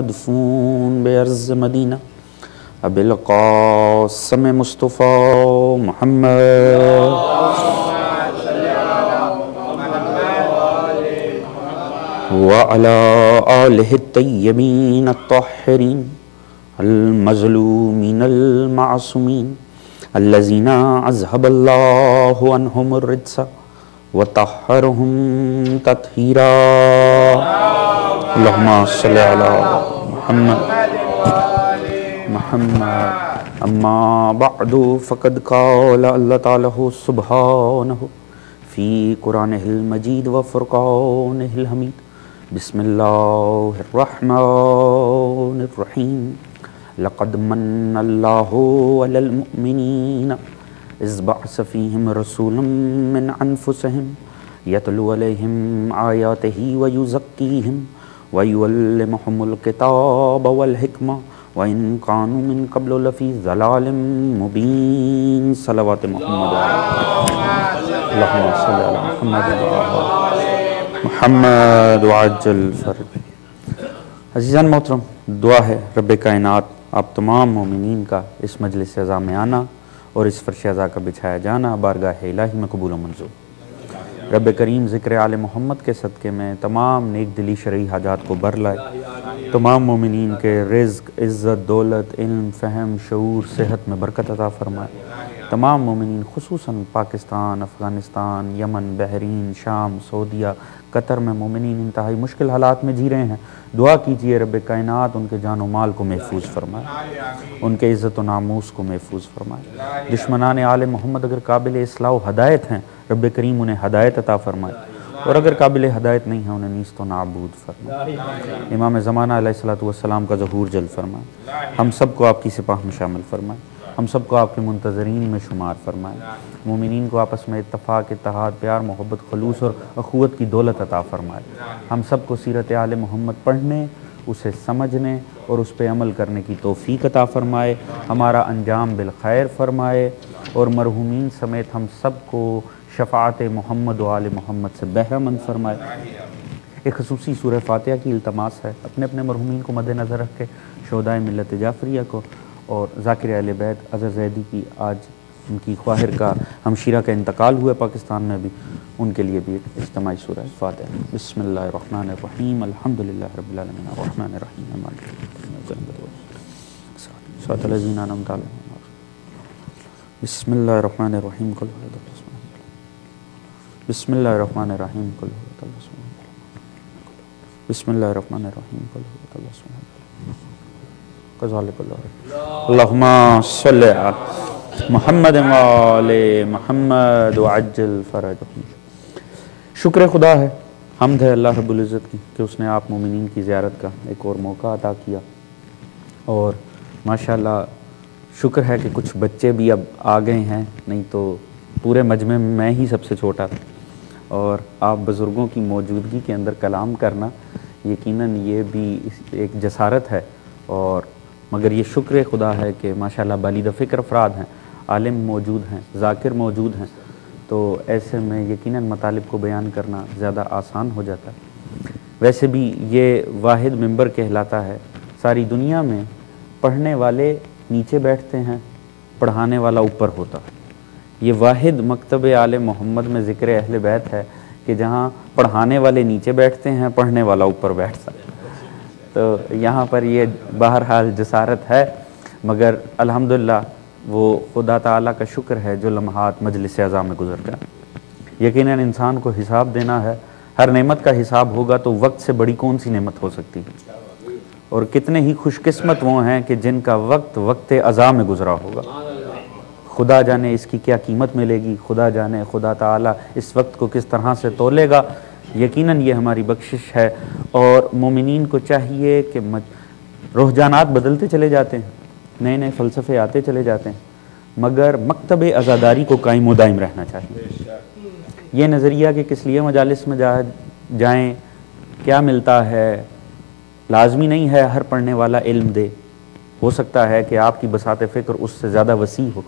مدفون بعرض مدینہ ابی القاسم مصطفیٰ محمد وعلی آلہ الطیبین الطاہرین المظلومین المعصومین الذین اذھب اللہ عنہم الرجس وطہرہم تطہیرا اللہم صلی علی محمد اما بعد فقد قال اللہ تعالی سبحانہ فی قرآنہ المجید وفرقانہ الحمید بسم اللہ الرحمن الرحیم لقد من اللہ علی المؤمنین اذ بعث فیہم رسولا من انفسہم یتلو علیہم آیاتہ ویزکیہم وَيُعَلِّمُهُمُ الْكِتَابَ وَالْحِكْمَةَ وَإِن كَانُوا مِن قَبْلُ لَفِي ضَلَالٍ مُبِينٍ صلوات محمد اللہم صلی علی محمد وعجل فرج۔ عزیزان محترم، دعا ہے رب کائنات آپ تمام مومنین کا اس مجلس اعزا میں آنا اور اس فرش اعزا کا بچھایا جانا بارگاہ الہی میں قبول و منظور۔ رب کریم ذکر آل محمد کے صدقے میں تمام نیک دلی شرعی حاجات کو بر لائے، تمام مومنین کے رزق، عزت، دولت، علم، فہم، شعور، صحت میں برکت عطا فرمائے۔ تمام مومنین خصوصاً پاکستان، افغانستان، یمن، بحرین، شام، سعودیہ، قطر میں مومنین انتہائی مشکل حالات میں جی رہے ہیں، دعا کیجئے رب کائنات ان کے جان و مال کو محفوظ فرمائے، ان کے عزت و ناموس کو محفوظ فرمائے۔ دشمنان آل محمد اگر قابل اصلاح و ہدایت ہیں، رب کریم انہیں ہدایت عطا فرمائے، اور اگر قابل ہدایت نہیں ہیں انہیں نیست و نابود فرمائے۔ امام زمانہ علیہ السلام کا ظہور جلد فرمائے، ہم سب کو آپ کی سپاہ میں شامل فرمائے، ہم سب کو آپ کے منتظرین میں شمار فرمائے، مومنین کو آپس میں اتفاق، اتحاد، پیار، محبت، خلوص اور اخوت کی دولت عطا فرمائے۔ ہم سب کو سیرت آل محمد پڑھنے، اسے سمجھنے اور اس پہ عمل کرنے کی توفیق عطا فرمائے، ہمارا انجام بالخیر فرمائے، اور مرحومین سمیت ہم سب کو شفاعت محمد و آل محمد سے بہرہ مند فرمائے۔ ایک خصوصی سورہ فاتحہ کی التماس ہے، اپنے اپنے مرحومین کو مد نظر رکھ کے شہدائے ملت جعفریہ کو اور ذاکر اہل بیت اظہر زیدی کی آج ان کی خواہر کا ہمشیرہ کا انتقال ہوا پاکستان میں بھی، ان کے لیے بھی ایک اجتماعی سورہ فاتحہ۔ بسم اللہ الرحمن الرحیم الحمدللہ رب العالمین الرحمن الرحیم صراط الذین انعمت علیہم۔ بسم اللہ الرحمن الرحیم بسم اللہ الرحمن الرحیم بسم اللہ الرحمن الرحیم اللہم صلی علی محمد وآل محمد وعجل فرجہم۔ شکر خدا ہے، حمد ہے اللہ رب العزت کی کہ اس نے آپ مومنین کی زیارت کا ایک اور موقع عطا کیا، اور ماشاءاللہ شکر ہے کہ کچھ بچے بھی اب آ گئے ہیں، نہیں تو پورے مجمع میں میں ہی سب سے چھوٹا تھا، اور آپ بزرگوں کی موجودگی کے اندر کلام کرنا یقیناً یہ بھی ایک جسارت ہے، اور مگر یہ شکر خدا ہے کہ ماشاءاللہ بالید فکر افراد ہیں، عالم موجود ہیں، ذاکر موجود ہیں، تو ایسے میں یقیناً مطالب کو بیان کرنا زیادہ آسان ہو جاتا ہے۔ ویسے بھی یہ واحد ممبر کہلاتا ہے، ساری دنیا میں پڑھنے والے نیچے بیٹھتے ہیں، پڑھانے والا اوپر ہوتا ہے۔ یہ واحد مکتب آل محمد میں ذکر اہل بیت ہے کہ جہاں پڑھانے والے نیچے بیٹھتے ہیں، پڑھنے والا اوپر بیٹھتا ہے، تو یہاں پر یہ بہرحال جسارت ہے، مگر الحمدللہ وہ خدا تعالیٰ کا شکر ہے جو لمحات مجلس اعزا میں گزر جائیں۔ یقیناً انسان کو حساب دینا ہے، ہر نعمت کا حساب ہوگا تو وقت سے بڑی کون سی نعمت ہو سکتی ہے، اور کتنے ہی خوش قسمت وہ ہیں کہ جن کا وقت عزا میں گزرا ہوگا۔ خدا جانے اس کی کیا قیمت ملے گی، خدا جانے خدا تعالیٰ اس وقت کو کس طرح سے تولے گا، یقیناً یہ ہماری بخشش ہے، اور مومنین کو چاہیے کہ رجحانات بدلتے چلے جاتے ہیں، نئے نئے فلسفے آتے چلے جاتے ہیں، مگر مکتب عزاداری کو قائم و دائم رہنا چاہیے۔ یہ نظریہ کہ کس لیے مجالس میں جائیں، کیا ملتا ہے، لازمی نہیں ہے ہر پڑھنے والا علم دے، ہو سکتا ہے کہ آپ کی بساط فکر اس سے زیادہ وسیع ہو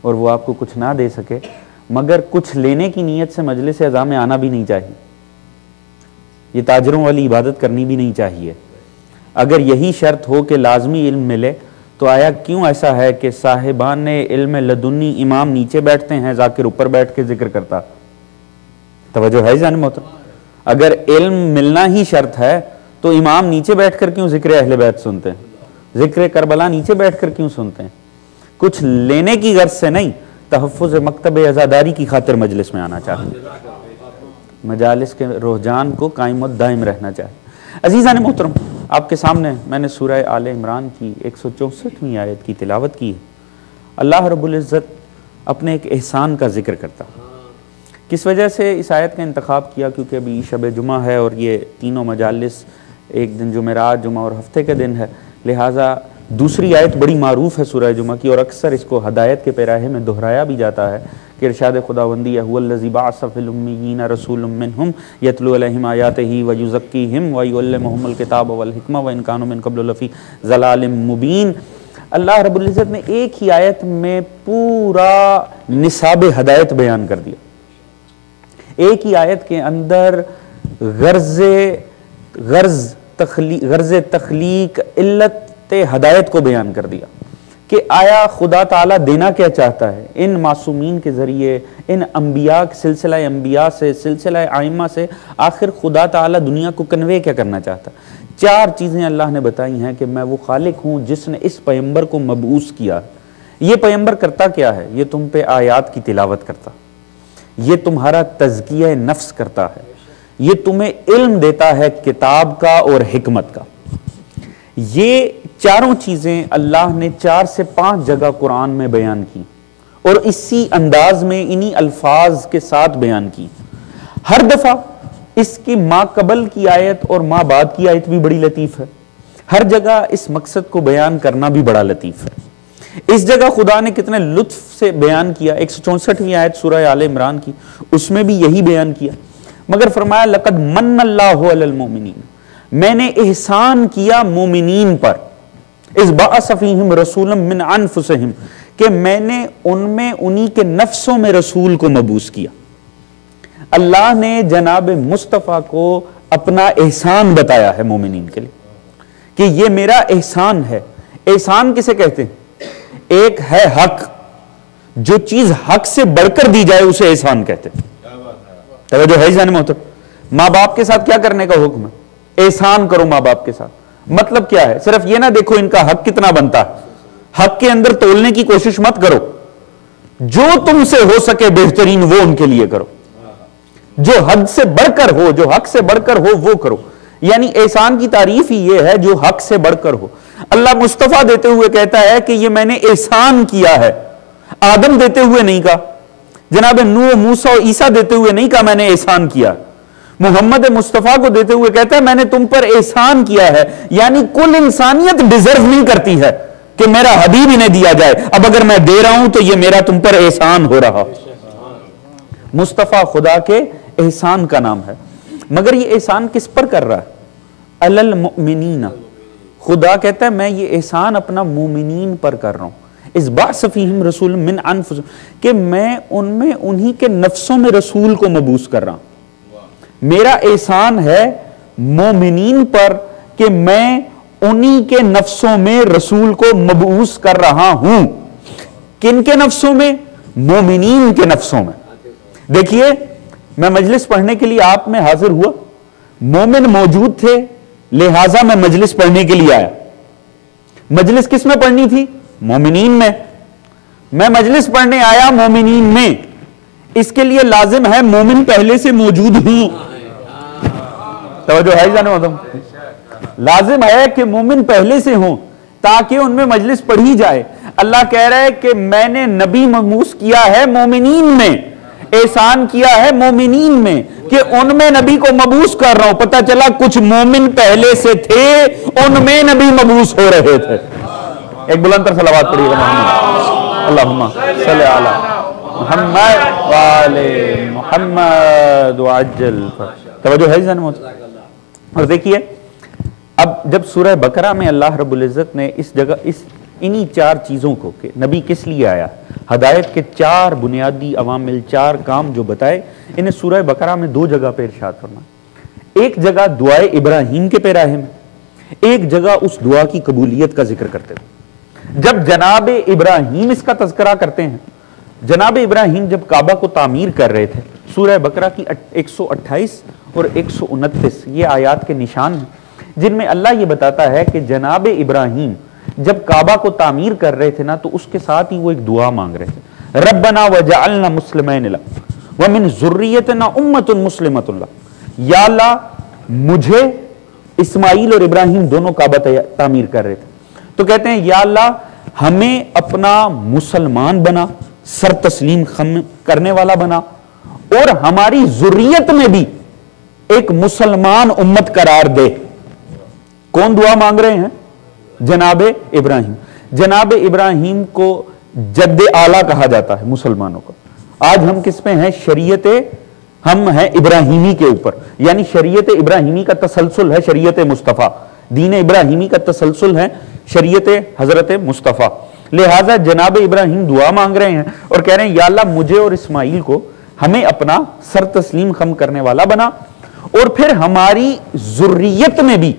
اور وہ آپ کو کچھ نہ دے سکے، مگر کچھ لینے کی نیت سے مجلس اعزا میں آنا بھی نہیں چاہیے، یہ تاجروں والی عبادت کرنی بھی نہیں چاہیے۔ اگر یہی شرط ہو کہ لازمی علم ملے تو آیا کیوں ایسا ہے کہ صاحبان علم لدنی امام نیچے بیٹھتے ہیں، ذاکر اوپر بیٹھ کے ذکر کرتا؟ توجہ ہے جان محترم؟ اگر علم ملنا ہی شرط ہے تو امام نیچے بیٹھ کر کیوں ذکر اہل بیت سنتے ہیں؟ ذکر کربلا نیچے بیٹھ کر کیوں سنتے ہیں؟ کچھ لینے کی غرض سے نہیں، تحفظ مکتب عزاداری کی خاطر مجلس میں آنا چاہتے ہیں، مجالس کے رجحان کو قائم و دائم رہنا چاہیے۔ عزیزان محترم، آپ کے سامنے میں نے سورہ آل عمران کی 164ویں آیت کی تلاوت کی ہے۔ اللہ رب العزت اپنے ایک احسان کا ذکر کرتا، کس وجہ سے اس آیت کا انتخاب کیا؟ کیونکہ ابھی شب جمعہ ہے اور یہ تینوں مجالس ایک دن جمعرات، جمعہ اور ہفتے کے دن ہے، لہٰذا دوسری آیت بڑی معروف ہے سورہ جمعہ کی، اور اکثر اس کو ہدایت کے پیراہے میں دہرایا بھی جاتا ہے کہ ارشاد خداوندی ہے هو الذی بعث فی الامیین رسولا منہم یتلو علیہم آیاتہ ویزکیہم ویعلمہم الکتاب والحکمہ وان کانوا من قبل لفی ضلال مبین۔ اللہ رب العزت نے ایک ہی آیت میں پورا نصاب ہدایت بیان کر دیا، ایک ہی آیت کے اندر غرض تخلیق علت ہدایت کو بیان کر دیا کہ آیا خدا تعالیٰ دینا کیا چاہتا ہے ان معصومین کے ذریعے، ان انبیاء، سلسلہ انبیاء سے، سلسلہ ائمہ سے، آخر خدا تعالیٰ دنیا کو کنوے کیا کرنا چاہتا ہے؟ 4 چیزیں اللہ نے بتائی ہیں کہ میں وہ خالق ہوں جس نے اس پیغمبر کو مبعوث کیا۔ یہ پیغمبر کرتا کیا ہے؟ یہ تم پہ آیات کی تلاوت کرتا، یہ تمہارا تزکیہ نفس کرتا ہے، یہ تمہیں علم دیتا ہے کتاب کا اور حکمت کا۔ یہ چاروں چیزیں اللہ نے 4 سے 5 جگہ قرآن میں بیان کی اور اسی انداز میں انہی الفاظ کے ساتھ بیان کی۔ ہر دفعہ اس کی ماں قبل کی آیت اور ماں بعد کی آیت بھی بڑی لطیف ہے، ہر جگہ اس مقصد کو بیان کرنا بھی بڑا لطیف ہے۔ اس جگہ خدا نے کتنے لطف سے بیان کیا، 164ویں آیت سورہ آل عمران کی، اس میں بھی یہی بیان کیا، مگر فرمایا لقد من اللہ علی المؤمنین، میں نے احسان کیا مومنین پر، اذ بعث فیہم رسولا من انفسہم، کہ میں نے ان میں انہی کے نفسوں میں رسول کو مبعوث کیا۔ اللہ نے جناب مصطفیٰ کو اپنا احسان بتایا ہے مومنین کے لیے کہ یہ میرا احسان ہے۔ احسان کسے کہتے ہیں؟ ایک ہے حق، جو چیز حق سے بڑھ کر دی جائے اسے احسان کہتے ہیں۔ توجہ ہے جان محترم؟ ماں باپ کے ساتھ کیا کرنے کا حکم ہے؟ احسان کرو ماں باپ کے ساتھ۔ مطلب کیا ہے؟ صرف یہ نہ دیکھو ان کا حق کتنا بنتا ہے، حق کے اندر تولنے کی کوشش مت کرو، جو تم سے ہو سکے بہترین وہ ان کے لیے کرو، جو حد سے بڑھ کر ہو، جو حق سے بڑھ کر ہو وہ کرو۔ یعنی احسان کی تعریف ہی یہ ہے جو حق سے بڑھ کر ہو۔ اللہ مصطفیٰ دیتے ہوئے کہتا ہے کہ یہ میں نے احسان کیا ہے، آدم دیتے ہوئے نہیں کہا، جناب نوح، موسیٰ اور عیسیٰ دیتے ہوئے نہیں کہا میں نے احسان کیا، محمد مصطفیٰ کو دیتے ہوئے کہتا ہے میں نے تم پر احسان کیا ہے۔ یعنی کل انسانیت ڈیزرو نہیں کرتی ہے کہ میرا حبیب انہیں دیا جائے، اب اگر میں دے رہا ہوں تو یہ میرا تم پر احسان ہو رہا۔ مصطفیٰ خدا کے احسان کا نام ہے، مگر یہ احسان کس پر کر رہا ہے؟ علی المؤمنین، خدا کہتا ہے میں یہ احسان اپنا مومنین پر کر رہا ہوں۔ اذ بعث فیہم رسول من انفسہم، کہ میں ان میں انہی کے نفسوں میں رسول کو مبعوث کر رہا ہوں۔ میرا احسان ہے مومنین پر کہ میں انہی کے نفسوں میں رسول کو مبعوث کر رہا ہوں۔ کن کے نفسوں میں؟ مومنین کے نفسوں میں۔ دیکھیے میں مجلس پڑھنے کے لیے آپ میں حاضر ہوا، مومن موجود تھے لہٰذا میں مجلس پڑھنے کے لیے آیا۔ مجلس کس میں پڑھنی تھی؟ مومنین میں۔ میں مجلس پڑھنے آیا مومنین میں، اس کے لیے لازم ہے مومن پہلے سے موجود ہوں۔ توجہ ہے جانے مدم؟ لازم ہے کہ مومن پہلے سے ہوں تاکہ ان میں مجلس پڑھی جائے۔ اللہ کہہ رہا ہے کہ میں نے نبی مبعوث کیا ہے مومنین میں، احسان کیا ہے مومنین میں کہ ان میں نبی کو مبعوث کر رہا ہوں۔ پتہ چلا کچھ مومن پہلے سے تھے، ان میں نبی مبعوث ہو رہے تھے۔ ایک بلند تر صلوات پڑھیے گا محمد، اللہم صلی علی محمد وآل محمد وعجل۔ توجہ ہے جان موت؟ اور دیکھیے اب جب سورہ بقرہ میں اللہ رب العزت نے اس جگہ انہی 4 چیزوں کو کہ نبی کس لیے آیا، ہدایت کے 4 بنیادی عوامل، 4 کام جو بتائے، انہیں سورہ بقرہ میں 2 جگہ پہ ارشاد فرمایا۔ ایک جگہ دعائے ابراہیم کے پیراہے میں، ایک جگہ اس دعا کی قبولیت کا ذکر کرتے ہوئے جب جناب ابراہیم اس کا تذکرہ کرتے ہیں، جناب ابراہیم جب کعبہ کو تعمیر کر رہے تھے، سورہ بقرہ کی 128 اور 129 یہ آیات کے نشان ہیں جن میں اللہ یہ بتاتا ہے کہ جناب ابراہیم جب کعبہ کو تعمیر کر رہے تھے نا تو اس کے ساتھ ہی وہ ایک دعا مانگ رہے تھے، ربنا وجعلنا مسلمین لک ومن ذریتنا امۃ مسلمۃ لک، یا اللہ مجھے، اسماعیل اور ابراہیم دونوں کعبہ تعمیر کر رہے تھے تو کہتے ہیں یا اللہ ہمیں اپنا مسلمان بنا، سر تسلیم کرنے والا بنا، اور ہماری ذریت میں بھی ایک مسلمان امت قرار دے۔ کون دعا مانگ رہے ہیں؟ جناب ابراہیم۔ جناب ابراہیم کو جد اعلیٰ کہا جاتا ہے مسلمانوں کا۔ آج ہم کس پہ ہیں؟ شریعت ہم ہیں ابراہیمی کے اوپر، یعنی شریعت ابراہیمی کا تسلسل ہے شریعت مصطفیٰ، دین ابراہیمی کا تسلسل ہے شریعت حضرت مصطفیٰ۔ لہٰذا جناب ابراہیم دعا مانگ رہے ہیں اور کہہ رہے ہیں یا اللہ مجھے اور اسماعیل کو ہمیں اپنا سر تسلیم خم کرنے والا بنا، اور پھر ہماری ذریت میں بھی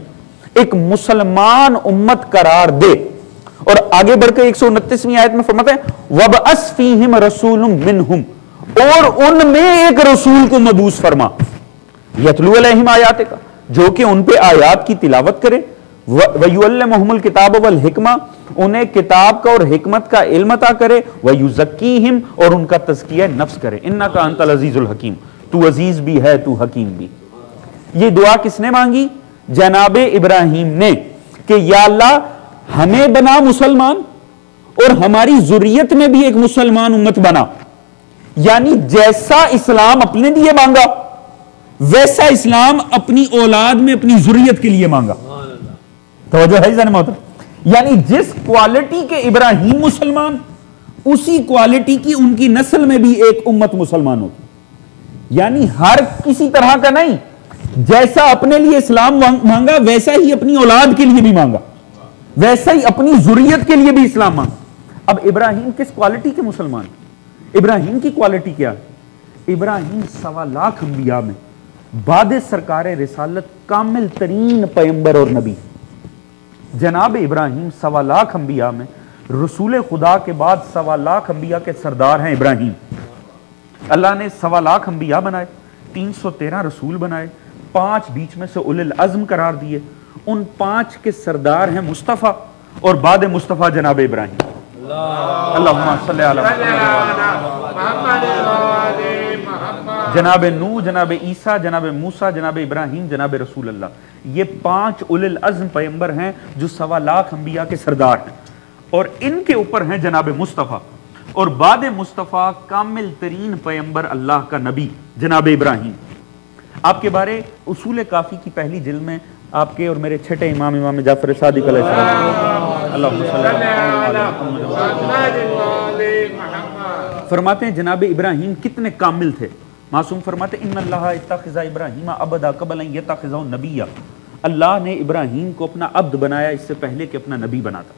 ایک مسلمان امت قرار دے۔ اور آگے بڑھ کے 129ویں آیت میں فرماتے ہیں وَبْعَثْ فِيهِمْ رَسُولٌ مِّنْهُمْ، اور ان میں ایک رسول کو مبعوث فرما، یتلو علیہم آیاتک، جو کہ ان پہ آیات کی تلاوت کرے، وَيُعَلِّمُهُمُ الْكِتَابَ وَالْحِکْمَةَ، انہیں کتاب کا اور حکمت کا علم عطا کرے، وَيُزَكِّيهِمْ، اور ان کا تزکیہ نفس کرے، اِنَّكَ أَنْتَ الْعَزِيزُ الْحَكِيمُ، تو عزیز بھی ہے تو حکیم بھی۔ یہ دعا کس نے مانگی؟ جناب ابراہیم نے، کہ یا اللہ ہمیں بنا مسلمان اور ہماری ذریت میں بھی ایک مسلمان امت بنا، یعنی جیسا اسلام اپنے لیے مانگا ویسا اسلام اپنی اولاد میں اپنی ذریت کے لیے مانگا۔ توجہ ہے ذہن محترم؟ یعنی جس کوالٹی کے ابراہیم مسلمان، اسی کوالٹی کی ان کی نسل میں بھی ایک امت مسلمان ہوتی، یعنی ہر کسی طرح کا نہیں، جیسا اپنے لیے اسلام مانگا ویسا ہی اپنی اولاد کے لیے بھی مانگا، ویسا ہی اپنی ذریت کے لیے بھی اسلام مانگا۔ اب ابراہیم کس کوالٹی کے مسلمان؟ ابراہیم کی کوالٹی کیا ہے؟ ابراہیم 1.25 لاکھ انبیاء میں بعد سرکار رسالت کامل ترین پیغمبر اور نبی۔ جناب ابراہیم 1.25 لاکھ انبیاء میں رسول خدا کے بعد 1.25 لاکھ انبیاء کے سردار ہیں ابراہیم۔ اللہ نے 1.25 لاکھ انبیاء بنائے، 313 رسول بنائے، 5 بیچ میں سے اولی العزم قرار دیے، ان 5 کے سردار ہیں مصطفیٰ، اور بعد مصطفیٰ جناب ابراہیم۔ اللہم صلی علی محمد، جناب نوح، جناب عیسیٰ، جناب موسیٰ، جناب ابراہیم، جناب رسول اللہ، یہ 5 اولی العزم پیغمبر ہیں جو 1.25 لاکھ انبیاء کے سردار ہیں، اور ان کے اوپر ہیں جناب مصطفیٰ، اور بعد مصطفیٰ کامل ترین پیغمبر اللہ کا نبی جناب ابراہیم۔ آپ کے بارے اصول کافی کی پہلی جلد میں آپ کے اور میرے چھٹے امام جعفر صادق علیہ السلام اللہم صلی فرماتے ہیں جناب ابراہیم کتنے کامل تھے۔ معصوم فرماتے ہیں ان اللہ اتخذ ابراہیم عبدا قبل ان یتخذہ نبیا، اللہ نے ابراہیم کو اپنا عبد بنایا اس سے پہلے کہ اپنا نبی بناتا۔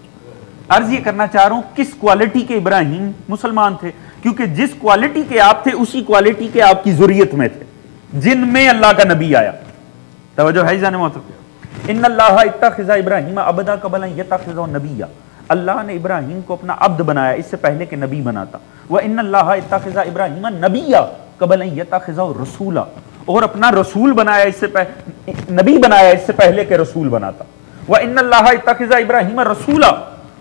عرض یہ کرنا چاہ رہا ہوں کس کوالٹی کے ابراہیم مسلمان تھے، کیونکہ جس کوالٹی کے آپ تھے اسی کوالٹی کے آپ کی ذریت میں تھے جن میں اللہ کا نبی آیا۔ توجہ ہے جانے محترم؟ ان اللہ اتخذ ابراہیم عبدا قبل ان یتخذہ نبیا، اللہ نے ابراہیم کو اپنا عبد بنایا اس سے پہلے کہ نبی بناتا۔ وَإِنَّ اللَّهَ اتَّخَذَ إِبْرَاهِيمَ نَبِيًّا قَبْلَ أَن يَتَّخِذَهُ رَسُولًا، اور اپنا رسول بنایا اس سے نبی بنایا اس سے پہلے کہ رسول بناتا۔ وَإِنَّ اللَّهَ اتَّخَذَ إِبْرَاهِيمَ رَسُولًا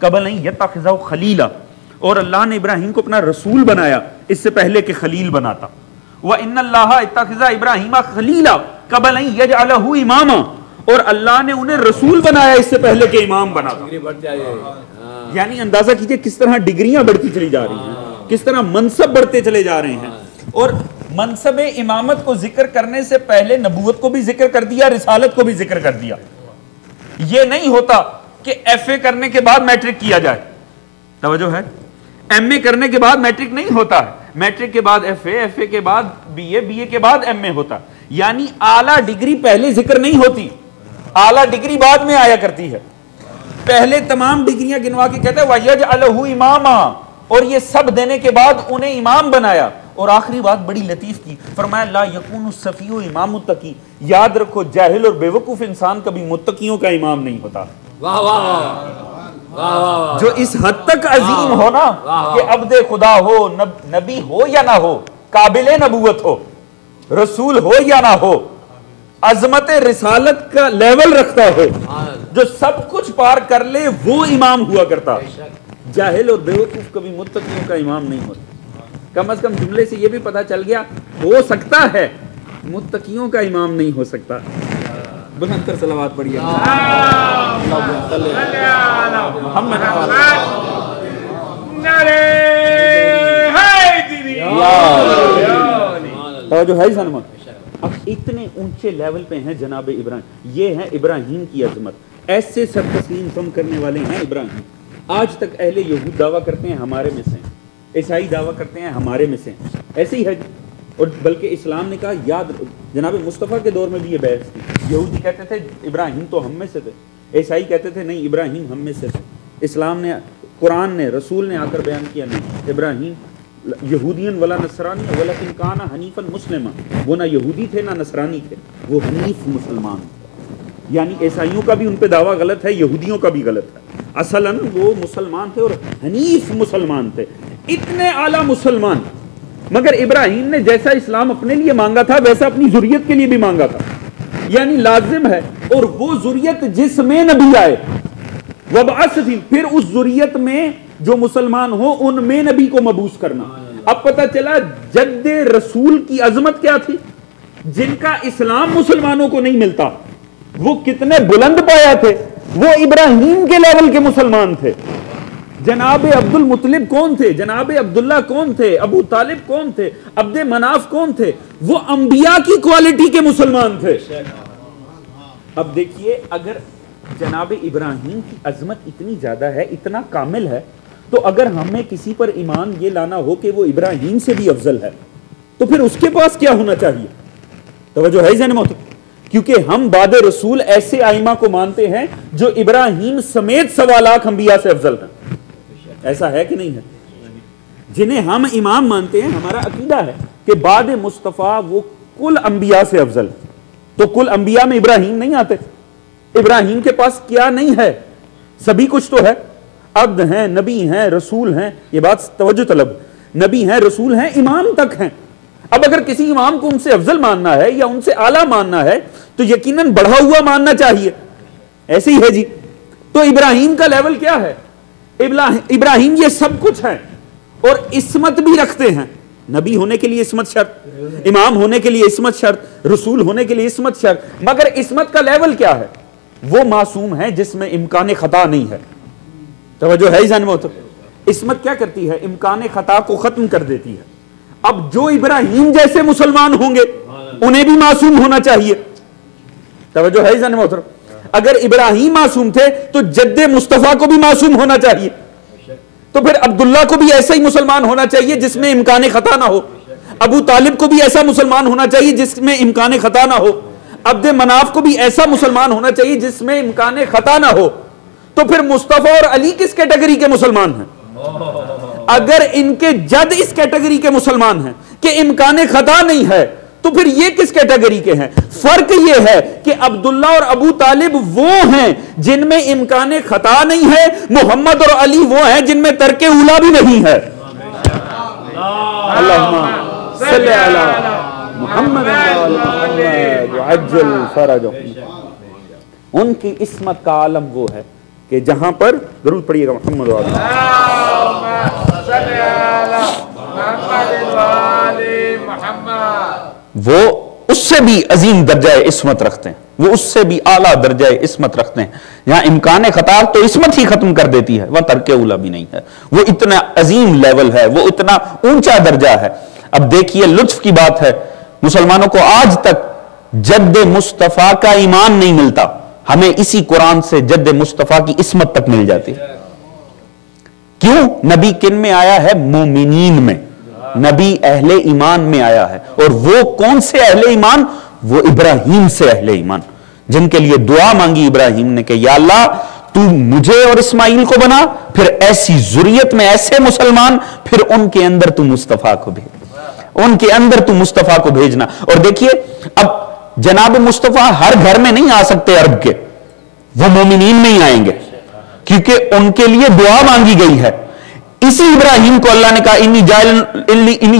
قَبْلَ أَن يَتَّخِذَهُ خَلِيلًا، اور اللہ نے ابراہیم کو اپنا رسول بنایا اس سے پہلے کہ خلیل بناتا۔ وَإِنَّ اللَّهَ اتَّخَذَ إِبْرَاهِيمَ خَلِيلًا قَبْلَ أَن يَجْعَلَهُ إِمَامًا، اور اللہ نے انہیں رسول بنایا اس سے پہلے کہ امام بناتا۔ یعنی اندازہ کیجئے کس طرح ڈگریاں بڑھتی چلی جا رہی ہیں، کس طرح منصب بڑھتے چلے جا رہے ہیں، اور منصب امامت کو ذکر کرنے سے پہلے نبوت کو بھی ذکر کر دیا، رسالت کو بھی ذکر کر دیا۔ یہ نہیں ہوتا کہ ایف اے کرنے کے بعد میٹرک کیا جائے، توجہ ہے، ایم اے کرنے کے بعد میٹرک نہیں ہوتا ہے، میٹرک کے بعد ایف اے کے بعد بی اے کے بعد ایم اے ہوتا، یعنی اعلیٰ ڈگری پہلے ذکر نہیں ہوتی، اعلیٰ ڈگری بعد میں آیا کرتی ہے۔ پہلے تمام ڈگریاں گنوا کے کہتا ہے وَيَجْعَلَهُ إِمَامًا، اور یہ سب دینے کے بعد انہیں امام بنایا۔ اور آخری بات بڑی لطیف کی، فرمایا لا یکون السفیہ امام التقی، یاد رکھو جاہل اور بے وقوف انسان کبھی متقیوں کا امام نہیں ہوتا۔ واہ واہ، جو اس حد تک عظیم ہو نا کہ عبد خدا ہو، نبی ہو یا نہ ہو، قابل نبوت ہو، رسول ہو یا نہ ہو، عظمت رسالت کا لیول رکھتا ہو، جو سب کچھ پار کر لے وہ امام ہوا کرتا۔ جاہل اور بے وقوف کبھی متقیوں کا امام نہیں ہوتا۔ کم از کم جملے سے یہ بھی پتا چل گیا ہو سکتا ہے متقیوں کا امام نہیں ہو سکتا۔ بلند کر صلوات پڑھیے۔ توجہ ہے سنما، اب اتنے اونچے لیول پہ ہیں جناب ابراہیم، یہ ہے ابراہیم کی عظمت، ایسے سر تسلیم خم کرنے والے ہیں ابراہیم۔ آج تک اہل یہود دعویٰ کرتے ہیں ہمارے میں سے، عیسائی دعویٰ کرتے ہیں ہمارے میں سے، ایسے ہی ہے۔ اور بلکہ اسلام نے کہا، یاد جناب مصطفیٰ کے دور میں بھی یہ بحث تھی، یہودی کہتے تھے ابراہیم تو ہم میں سے تھے، عیسائی کہتے تھے نہیں ابراہیم ہم میں سے تھے۔ اسلام نے، قرآن نے، رسول نے آ کر بیان کیا نہیں، ابراہیم یہودین ولا نصرانی ولکن کان حنیفا مسلما، وہ نہ یہودی تھے نہ نصرانی تھے، وہ حنیف مسلمان تھے۔ یعنی عیسائیوں کا بھی ان پہ دعویٰ غلط ہے، یہودیوں کا بھی غلط ہے، اصلاً وہ مسلمان تھے اور حنیف مسلمان تھے، اتنے اعلیٰ مسلمان۔ مگر ابراہیم نے جیسا اسلام اپنے لیے مانگا تھا ویسا اپنی ذریت کے لیے بھی مانگا تھا، یعنی لازم ہے، اور وہ ذریت جس میں نبی آئے وبعث فیہم، پھر اس ذریت میں جو مسلمان ہو ان میں نبی کو مبعوث کرنا۔ اب پتہ چلا جد رسول کی عظمت کیا تھی، جن کا اسلام مسلمانوں کو نہیں ملتا، وہ کتنے بلند پایا تھے، وہ ابراہیم کے لیول کے مسلمان تھے۔ جناب عبد المطلب کون تھے، جناب عبداللہ کون تھے، ابو طالب کون تھے، عبد مناف کون تھے، وہ انبیاء کی کوالٹی کے مسلمان تھے۔ اب دیکھیے اگر جناب ابراہیم کی عظمت اتنی زیادہ ہے، اتنا کامل ہے، تو اگر ہمیں کسی پر ایمان یہ لانا ہو کہ وہ ابراہیم سے بھی افضل ہے، تو پھر اس کے پاس کیا ہونا چاہیے؟ توجہ ہے ذہن میں؟ کیونکہ ہم بعد رسول ایسے ائمہ کو مانتے ہیں جو ابراہیم سمیت 1.25 لاکھ انبیاء سے افضل ہیں۔ ایسا ہے کہ نہیں ہے؟ جنہیں ہم امام مانتے ہیں، ہمارا عقیدہ ہے کہ بعد مصطفیٰ وہ کل انبیاء سے افضل ہے۔ تو کل انبیاء میں ابراہیم نہیں آتے۔ ابراہیم کے پاس کیا نہیں ہے؟ سبھی کچھ تو ہے، عبد ہیں، نبی ہیں، رسول ہیں۔ یہ بات توجہ طلب، نبی ہیں، رسول ہیں، امام تک ہیں۔ اب اگر کسی امام کو ان سے افضل ماننا ہے یا ان سے اعلیٰ ماننا ہے تو یقیناً بڑھا ہوا ماننا چاہیے۔ ایسے ہی ہے جی۔ تو ابراہیم کا لیول کیا ہے؟ ابراہیم یہ سب کچھ ہے اور عصمت بھی رکھتے ہیں۔ نبی ہونے کے لیے عصمت شرط، امام ہونے کے لیے عصمت شرط، رسول ہونے کے لیے عصمت شرط، مگر عصمت کا لیول کیا ہے؟ وہ معصوم ہے جس میں امکان خطا نہیں ہے۔ توجہ ہے ذہن میں؟ عصمت کیا کرتی ہے؟ امکان خطا کو ختم کر دیتی ہے۔ اب جو ابراہیم جیسے مسلمان ہوں گے انہیں بھی معصوم ہونا چاہیے۔ توجہ ہے ذہن میں؟ اگر ابراہیم معصوم تھے تو جد مصطفیٰ کو بھی معصوم ہونا چاہیے، تو پھر عبداللہ کو بھی ایسا ہی مسلمان ہونا چاہیے جس میں امکان خطا نہ ہو، ابو طالب کو بھی ایسا مسلمان ہونا چاہیے جس میں امکان خطا نہ ہو، عبد مناف کو بھی ایسا مسلمان ہونا چاہیے جس میں امکان خطا نہ ہو۔ تو پھر مصطفیٰ اور علی کس کیٹیگری کے مسلمان ہیں؟ اگر ان کے جد اس کیٹیگری کے مسلمان ہیں کہ امکان خطا نہیں ہے، تو پھر یہ کس کیٹیگری کے ہیں؟ فرق یہ ہے کہ عبداللہ اور ابو طالب وہ ہیں جن میں امکان خطا نہیں ہے، محمد اور علی وہ ہیں جن میں ترک اولا بھی نہیں ہے۔ اللہم صلی علی محمد وعجل فرجہ۔ ان کی عصمت کا عالم وہ ہے کہ جہاں پر درود پڑھیے گا محمد وہ اس سے بھی عظیم درجہ عصمت رکھتے ہیں، وہ اس سے بھی اعلیٰ درجہ عصمت رکھتے ہیں۔ یہاں امکان خطا تو عصمت ہی ختم کر دیتی ہے، وہاں ترک اولا بھی نہیں ہے۔ وہ اتنا عظیم لیول ہے، وہ اتنا اونچا درجہ ہے۔ اب دیکھیے لطف کی بات ہے، مسلمانوں کو آج تک جد مصطفیٰ کا ایمان نہیں ملتا، ہمیں اسی قرآن سے جد مصطفیٰ کی عصمت تک مل جاتی ہے۔ کیوں؟ نبی کن میں آیا ہے؟ مومنین میں، نبی اہل ایمان میں آیا ہے۔ اور وہ کون سے اہل ایمان؟ وہ ابراہیم سے اہل ایمان، جن کے لیے دعا مانگی ابراہیم نے کہ یا اللہ تو مجھے اور اسماعیل کو بنا، پھر ایسی ذریت میں ایسے مسلمان، پھر ان کے اندر تو مصطفیٰ کو بھی۔ ان کے اندر تو مصطفیٰ کو بھیجنا. اور دیکھیے اب جناب مصطفیٰ ہر گھر میں نہیں آ سکتے عرب کے, وہ مومنین میں ہی آئیں گے کیونکہ ان کے لیے دعا مانگی گئی ہے. اسی ابراہیم کو اللہ نے کہا انی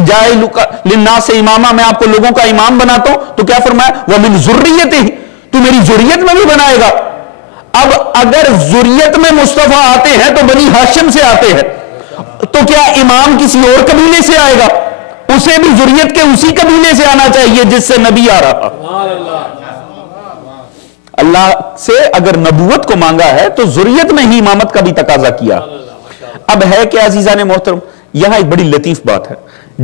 جاعلک للناس اماما, میں آپ کو لوگوں کا امام بناتا ہوں. تو کیا فرمایا, ومن ذریتہ, تو میری ذریت میں بھی بنائے گا. اب اگر ذریت میں مصطفیٰ آتے ہیں تو بنی ہاشم سے آتے ہیں, تو کیا امام کسی اور قبیلے سے آئے گا؟ اسے بھی ذریت کے اسی قبیلے سے آنا چاہیے جس سے نبی آ رہا. اللہ سے اگر نبوت کو مانگا ہے تو ذریت میں ہی امامت کا بھی تقاضا کیا. اب ہے کہ عزیزان محترم, یہاں ایک بڑی لطیف بات ہے.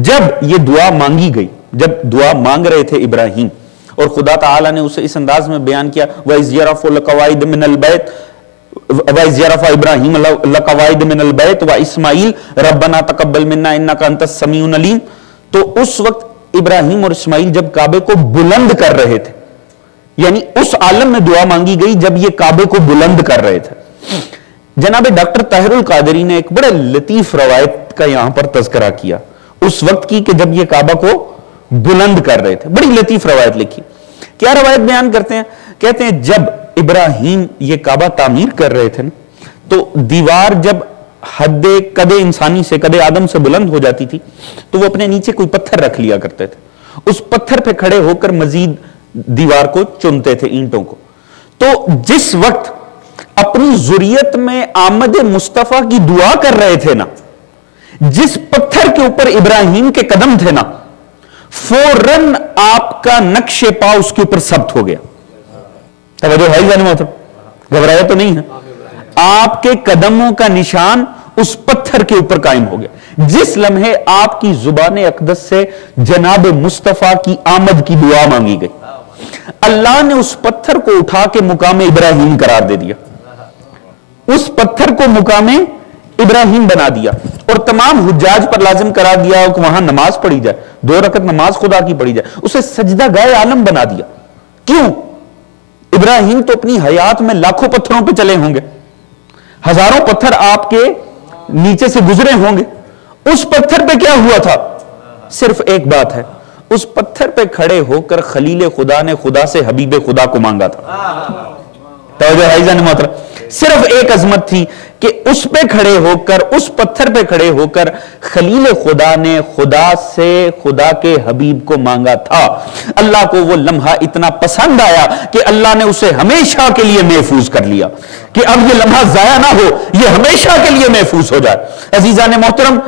جب یہ دعا مانگی گئی, جب دعا مانگ رہے تھے ابراہیم, اور خدا تعالیٰ نے اسے اس انداز میں بیان کیا, وَإِذْ يَرْفَعُ الْقَوَاعِدَ مِنَ الْبَيْتِ وَإِذْ يَرْفَعُ إِبْرَاهِيمُ الْقَوَاعِدَ مِنَ الْبَيْتِ وَإِسْمَاعِيلُ رَبَّنَا تَقَبَّلْ مِنَّا إِنَّكَ أَنْتَ السَّمِيعُ الْعَلِيمُ. تو اس وقت ابراہیم اور اسماعیل جب کعبے کو بلند کر رہے تھے, یعنی اس عالم میں دعا مانگی گئی جب یہ کعبے کو بلند کر رہے تھے. جناب ڈاکٹر طاہر القادری نے ایک بڑے لطیف روایت کا یہاں پر تذکرہ کیا اس وقت کی کہ جب یہ کعبہ کو بلند کر رہے تھے. بڑی لطیف روایت لکھی. کیا روایت بیان کرتے ہیں؟ کہتے ہیں جب ابراہیم یہ کعبہ تعمیر کر رہے تھے تو دیوار جب حد قد انسانی سے, قد آدم سے بلند ہو جاتی تھی تو وہ اپنے نیچے کوئی پتھر رکھ لیا کرتے تھے. اس پتھر پہ کھڑے ہو کر مزید دیوار کو چنتے تھے, اینٹوں کو. تو جس وقت اپنی ذریت میں آمد مصطفیٰ کی دعا کر رہے تھے نا, جس پتھر کے اوپر ابراہیم کے قدم تھے نا, فوراً آپ کا نقش پا اس کے اوپر ثبت ہو گیا. توجہ ہے جانے محترم, گھبرایا تو نہیں ہے؟ آپ کے قدموں کا نشان اس پتھر کے اوپر قائم ہو گیا. جس لمحے آپ کی زبان اقدس سے جناب مصطفیٰ کی آمد کی دعا مانگی گئی, اللہ نے اس پتھر کو اٹھا کے مقام ابراہیم قرار دے دیا, اس پتھر کو مقام ابراہیم بنا دیا, اور تمام حجاج پر لازم قرار دیا کہ وہاں نماز پڑھی جائے, 2 رکعت نماز خدا کی پڑھی جائے. اسے سجدہ گائے عالم بنا دیا. کیوں؟ ابراہیم تو اپنی حیات میں لاکھوں پتھروں پہ چلے ہوں گے, ہزاروں پتھر آپ کے نیچے سے گزرے ہوں گے. اس پتھر پہ کیا ہوا تھا؟ صرف ایک بات ہے, اس پتھر پہ کھڑے ہو کر خلیل خدا نے خدا سے حبیب خدا کو مانگا تھا. توجہ ہے جان محترم, صرف ایک عظمت تھی کہ اس پہ کھڑے ہو کر, اس پتھر پہ کھڑے ہو کر خلیل خدا نے خدا سے خدا کے حبیب کو مانگا تھا. اللہ کو وہ لمحہ اتنا پسند آیا کہ اللہ نے اسے ہمیشہ کے لیے محفوظ کر لیا کہ اب یہ لمحہ ضائع نہ ہو, یہ ہمیشہ کے لیے محفوظ ہو جائے. عزیزان محترم,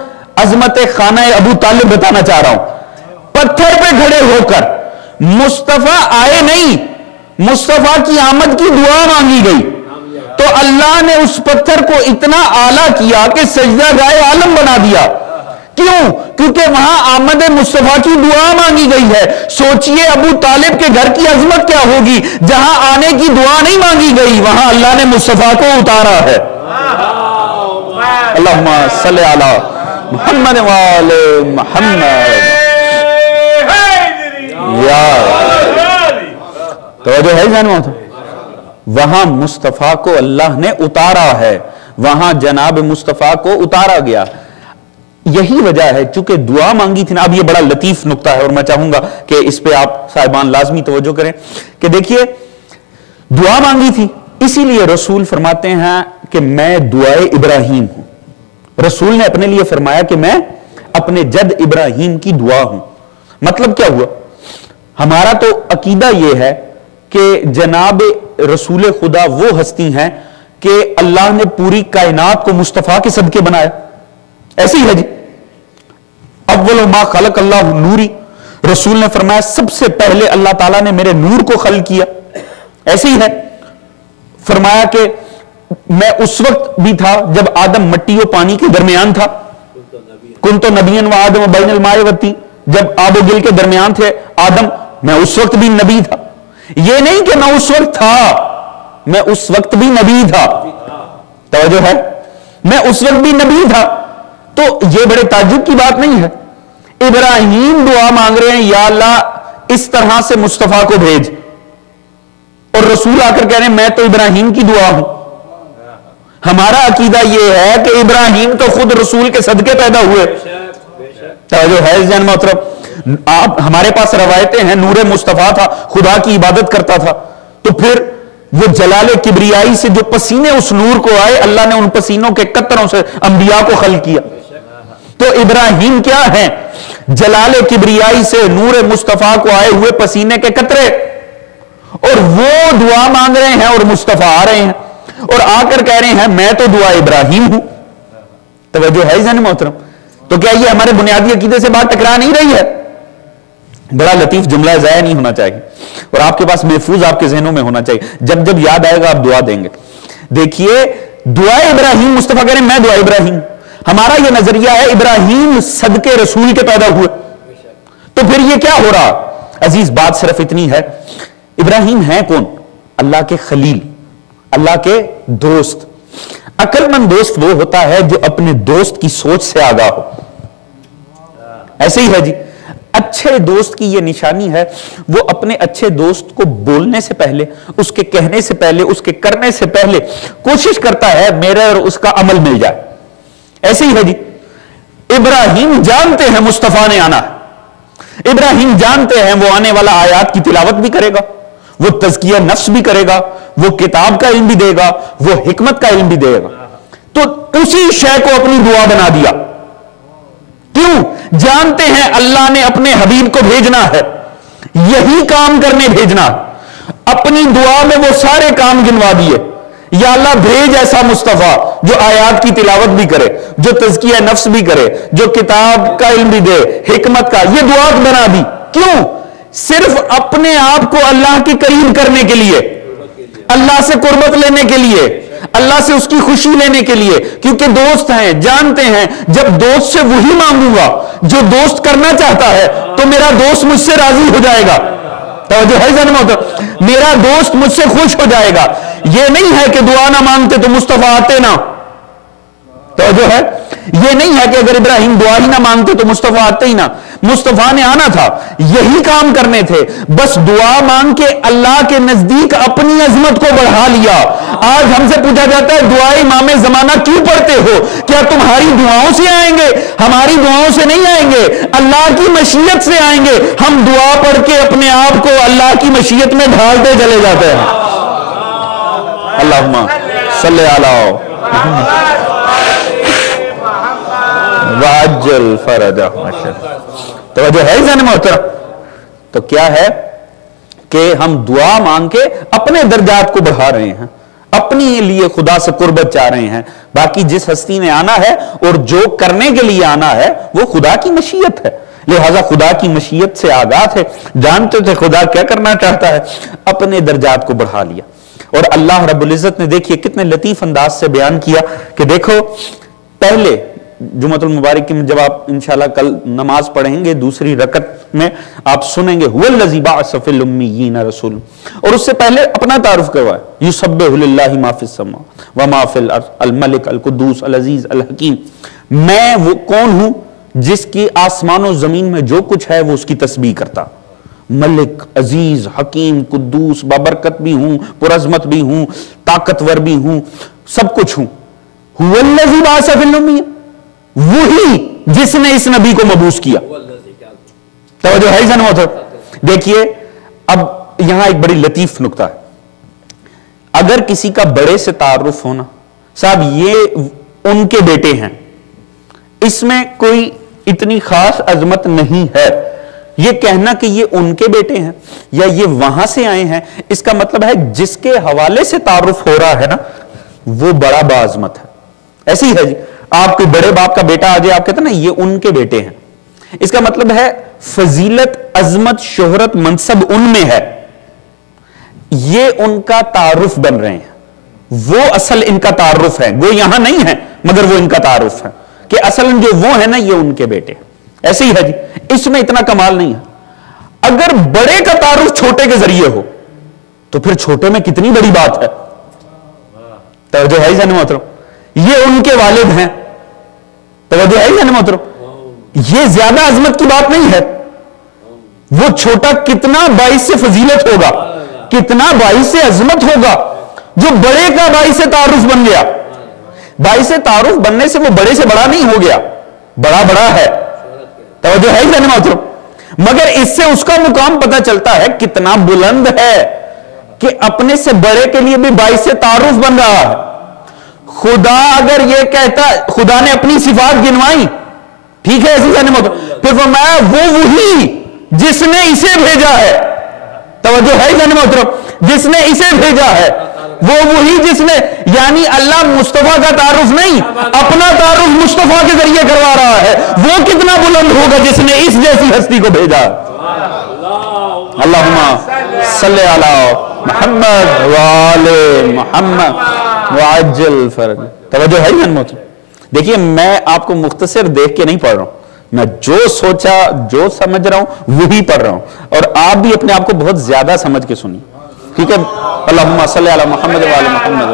عظمت خانہ ابو طالب بتانا چاہ رہا ہوں. پتھر پہ کھڑے ہو کر مصطفیٰ آئے نہیں, مصطفیٰ کی آمد کی دعا مانگی گئی, تو اللہ نے اس پتھر کو اتنا اعلیٰ کیا کہ سجدہ گائے عالم بنا دیا. کیوں؟ کیونکہ وہاں آمد مصطفیٰ کی دعا مانگی گئی ہے. سوچئے ابو طالب کے گھر کی عظمت کیا ہوگی, جہاں آنے کی دعا نہیں مانگی گئی وہاں اللہ نے مصطفیٰ کو اتارا ہے. اللہم صلی علی محمد وآل محمد. توجہ ہے جانو, وہاں مصطفیٰ کو اللہ نے اتارا ہے, وہاں جناب مصطفیٰ کو اتارا گیا. یہی وجہ ہے چونکہ دعا مانگی تھی نا. اب یہ بڑا لطیف نقطہ ہے اور میں چاہوں گا کہ اس پہ آپ صاحبان لازمی توجہ کریں کہ دیکھیے دعا مانگی تھی, اسی لیے رسول فرماتے ہیں کہ میں دعائے ابراہیم ہوں. رسول نے اپنے لیے فرمایا کہ میں اپنے جد ابراہیم کی دعا ہوں. مطلب کیا ہوا؟ ہمارا تو عقیدہ یہ ہے کہ جناب رسول خدا وہ ہستی ہیں کہ اللہ نے پوری کائنات کو مصطفیٰ کے صدقے بنایا. ایسی ہے جی, اول ما خلق اللہ نوری, رسول نے فرمایا سب سے پہلے اللہ تعالیٰ نے میرے نور کو خلق کیا. ایسی ہے, فرمایا کہ میں اس وقت بھی تھا جب آدم مٹی و پانی کے درمیان تھا. کنتو نبیًا و آدم بین الماء والطین, جب آب و گل کے درمیان تھے آدم, میں اس وقت بھی نبی تھا. یہ نہیں کہ میں اس وقت تھا, میں اس وقت بھی نبی تھا. توجہ ہے, میں اس وقت بھی نبی تھا. تو یہ بڑے تعجب کی بات نہیں ہے. ابراہیم دعا مانگ رہے ہیں یا اللہ اس طرح سے مصطفیٰ کو بھیج, اور رسول آ کر کہہ رہے ہیں میں تو ابراہیم کی دعا ہوں. ہمارا عقیدہ یہ ہے کہ ابراہیم تو خود رسول کے صدقے پیدا ہوئے. توجہ ہے جان محترم, آپ ہمارے پاس روایتیں ہیں نور مصطفیٰ تھا، خدا کی عبادت کرتا تھا، تو پھر وہ جلال کبریائی سے جو پسینے اس نور کو آئے، اللہ نے ان پسینوں کے قطروں سے انبیاء کو خلق کیا. تو ابراہیم کیا ہیں؟ جلال کبریائی سے نور مصطفیٰ کو آئے ہوئے پسینے کے قطرے، اور وہ دعا مانگ رہے ہیں اور مصطفیٰ آ رہے ہیں اور آ کر کہہ رہے ہیں میں تو دعا ابراہیم ہوں. توجہ ہے ذہن محترم؟ تو کیا یہ ہمارے بنیادی عقیدے سے بات ٹکرا نہیں رہی ہے؟ بڑا لطیف جملہ ہے، ضائع نہیں ہونا چاہیے اور آپ کے پاس محفوظ آپ کے ذہنوں میں ہونا چاہیے. جب جب یاد آئے گا آپ دعا دیں گے. دیکھیے دعا ابراہیم، مصطفیٰ کہہ رہے ہیں میں دعا ابراہیم. ہمارا یہ نظریہ ہے ابراہیم صدقے رسول کے پیدا ہوئے، تو پھر یہ کیا ہو رہا؟ عزیز بات صرف اتنی ہے، ابراہیم ہیں کون؟ اللہ کے خلیل، اللہ کے دوست. عقل مند دوست وہ ہوتا ہے جو اپنے دوست کی سوچ سے آگاہ ہو. ایسے ہی ہے جی. اچھے دوست کی یہ نشانی ہے، وہ اپنے اچھے دوست کو بولنے سے پہلے، اس کے کہنے سے پہلے، اس کے کرنے سے پہلے کوشش کرتا ہے میرے اور اس کا عمل مل جائے. ایسے ہی ہے جی. ابراہیم جانتے ہیں مصطفیٰ نے آنا ہے، ابراہیم جانتے ہیں وہ آنے والا آیات کی تلاوت بھی کرے گا، وہ تزکیہ نفس بھی کرے گا، وہ کتاب کا علم بھی دے گا، وہ حکمت کا علم بھی دے گا. تو اسی شے کو اپنی دعا بنا دیا. کیوں؟ جانتے ہیں اللہ نے اپنے حبیب کو بھیجنا ہے، یہی کام کرنے بھیجنا. اپنی دعا میں وہ سارے کام گنوا دیے. یا اللہ بھیج ایسا مصطفیٰ جو آیات کی تلاوت بھی کرے، جو تزکیہ نفس بھی کرے، جو کتاب کا علم بھی دے، حکمت کا. یہ دعا بنا دی. کیوں؟ صرف اپنے آپ کو اللہ کے قریب کرنے کے لیے، اللہ سے قربت لینے کے لیے، اللہ سے اس کی خوشی لینے کے لیے. کیونکہ دوست ہیں، جانتے ہیں جب دوست سے وہی مانگوں گا جو دوست کرنا چاہتا ہے تو میرا دوست مجھ سے راضی ہو جائے گا. توجہ ہے ذہن میں؟ میرا دوست مجھ سے خوش ہو جائے گا. یہ نہیں ہے کہ دعا نہ مانگتے تو مصطفیٰ آتے نہ. توجہ ہے؟ یہ نہیں ہے کہ اگر ابراہیم دعا ہی نہ مانگتے تو مصطفیٰ آتے ہی نہ. مصطفیٰ نے آنا تھا، یہی کام کرنے تھے، بس دعا مانگ کے اللہ کے نزدیک اپنی عظمت کو بڑھا لیا. آج ہم سے پوچھا جاتا ہے دعائے امام زمانہ کیوں پڑھتے ہو؟ کیا تمہاری دعاؤں سے آئیں گے؟ ہماری دعاؤں سے نہیں آئیں گے، اللہ کی مشیت سے آئیں گے. ہم دعا پڑھ کے اپنے آپ کو اللہ کی مشیت میں ڈھالتے چلے جاتے ہیں. اللہم صلی علی وعجل فرجہ. توجہ ہے ذہن محترم؟ تو کیا ہے کہ ہم دعا مانگ کے اپنے درجات کو بڑھا رہے ہیں، اپنی لیے خدا سے قربت چاہ رہے ہیں. باقی جس ہستی نے آنا ہے اور جو کرنے کے لیے آنا ہے وہ خدا کی مشیت ہے. لہذا خدا کی مشیت سے آگاہ تھے، جانتے تھے خدا کیا کرنا چاہتا ہے، اپنے درجات کو بڑھا لیا. اور اللہ رب العزت نے دیکھیے کتنے لطیف انداز سے بیان کیا کہ دیکھو پہلے جمعۃ المبارک میں جب آپ انشاءاللہ کل نماز پڑھیں گے دوسری رکعت میں آپ سنیں گے هو الذی بعث فی الامیین رسول، اور اس سے پہلے اپنا تعارف کروایا یسبح للہ ما فی السماوات وما فی الارض الملک القدوس العزیز الحکیم. میں وہ کون ہوں جس کی آسمان و زمین میں جو کچھ ہے وہ اس کی تسبیح کرتا. ملک، عزیز، حکیم، قدوس، بابرکت بھی ہوں، پرعظمت بھی ہوں، طاقتور بھی ہوں، سب کچھ ہوں. هو الذی بعث فی الامیین، وہی جس نے اس نبی کو مبعوث کیا. توجہ ہے ذہن میں؟ دیکھیے اب یہاں ایک بڑی لطیف نکتہ ہے. اگر کسی کا بڑے سے تعارف ہونا، صاحب یہ ان کے بیٹے ہیں، اس میں کوئی اتنی خاص عظمت نہیں ہے. یہ کہنا کہ یہ ان کے بیٹے ہیں یا یہ وہاں سے آئے ہیں، اس کا مطلب ہے جس کے حوالے سے تعارف ہو رہا ہے نا وہ بڑا باعظمت ہے. ایسی ہے جی. آپ کوئی بڑے باپ کا بیٹا آ جائے، آپ کہتے ہیں نا یہ ان کے بیٹے ہیں، اس کا مطلب ہے فضیلت، عظمت، شہرت، منصب ان میں ہے، یہ ان کا تعارف بن رہے ہیں. وہ اصل ان کا تعارف ہے، وہ یہاں نہیں ہے مگر وہ ان کا تعارف ہے کہ اصل جو وہ ہے نا یہ ان کے بیٹے ہیں. ایسے ہی ہے جی. اس میں اتنا کمال نہیں ہے. اگر بڑے کا تعارف چھوٹے کے ذریعے ہو تو پھر چھوٹے میں کتنی بڑی بات ہے. توجہ ہے ذہن محترم؟ یہ ان کے والد ہیں. توجہ ہے ذہن محترم؟ یہ زیادہ عظمت کی بات نہیں ہے. وہ چھوٹا کتنا باعث سے فضیلت ہوگا، کتنا باعث سے عظمت ہوگا جو بڑے کا باعث سے تعارف بن گیا. باعث سے تعارف بننے سے وہ بڑے سے بڑا نہیں ہو گیا، بڑا بڑا ہے. توجہ ہے ذہن محترم؟ مگر اس سے اس کا مقام پتہ چلتا ہے کتنا بلند ہے کہ اپنے سے بڑے کے لیے بھی باعث تعارف بن رہا ہے. خدا اگر یہ کہتا، خدا نے اپنی صفات گنوائی، ٹھیک ہے، ایسی جانے میں پھر فرمایا وہ وہی جس نے اسے بھیجا ہے. توجہ ہے جانے محترم، جس نے اسے بھیجا ہے وہ وہی جس نے، یعنی اللہ مصطفیٰ کا تعارف نہیں، اپنا تعارف مصطفیٰ کے ذریعے کروا رہا ہے. وہ کتنا بلند ہوگا جس نے اس جیسی ہستی کو بھیجا. اللہم صلی علی محمد وآل محمد وعجل فرج. توجہ ہے جان محترم. دیکھیے میں آپ کو مختصر دیکھ کے نہیں پڑھ رہا ہوں، میں جو سوچا جو سمجھ رہا ہوں وہی پڑھ رہا ہوں، اور آپ بھی اپنے آپ کو بہت زیادہ سمجھ کے سنیے، ٹھیک ہے. اللہم صلی علی محمد وآل محمد.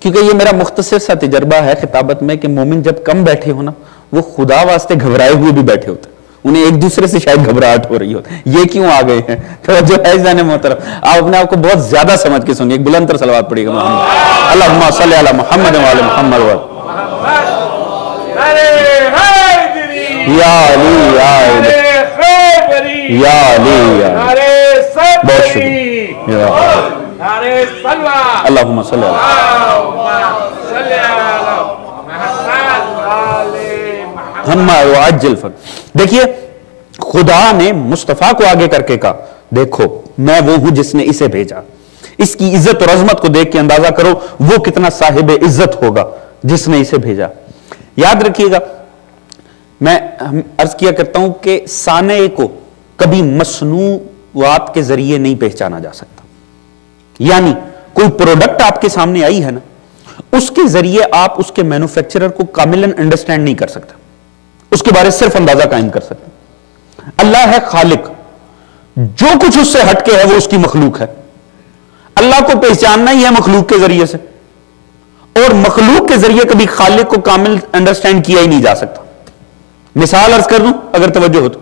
کیونکہ یہ میرا مختصر سا تجربہ ہے خطابت میں کہ مومن جب کم بیٹھے ہو نا، وہ خدا واسطے گھبرائے ہوئے بھی بیٹھے ہوتے، انہیں ایک دوسرے سے شاید گھبراہٹ ہو رہی ہوتی. یہ کیوں آ گئے ہیں؟ جو ہے جانے محترم، آپ اپنے آپ کو بہت زیادہ سمجھ کے سنیے. ایک بلند تر صلوات پڑھیے گا محمد. اللہم صلی علی محمد وآل محمد. یا علی یا علی یا علی یا علی. بہت شکریہ. اللہم صلی محمد وعجل فرج. دیکھیے خدا نے مصطفیٰ کو آگے کر کے کہا دیکھو میں وہ ہوں جس نے اسے بھیجا. اس کی عزت اور عظمت کو دیکھ کے اندازہ کرو وہ کتنا صاحب عزت ہوگا جس نے اسے بھیجا. یاد رکھیے گا میں عرض کیا کرتا ہوں کہ صانع کو کبھی مصنوعات کے ذریعے نہیں پہچانا جا سکتا. یعنی کوئی پروڈکٹ آپ کے سامنے آئی ہے نا، اس کے ذریعے آپ اس کے مینوفیکچرر کو کاملاً انڈرسٹینڈ نہیں کر سکتا، اس کے بارے صرف اندازہ قائم کر سکتا. اللہ ہے خالق، جو کچھ اس سے ہٹ کے ہے وہ اس کی مخلوق ہے. اللہ کو پہچاننا ہی ہے مخلوق کے ذریعے سے، اور مخلوق کے ذریعے کبھی خالق کو کامل انڈرسٹینڈ کیا ہی نہیں جا سکتا. مثال عرض کر دوں اگر توجہ ہو تو،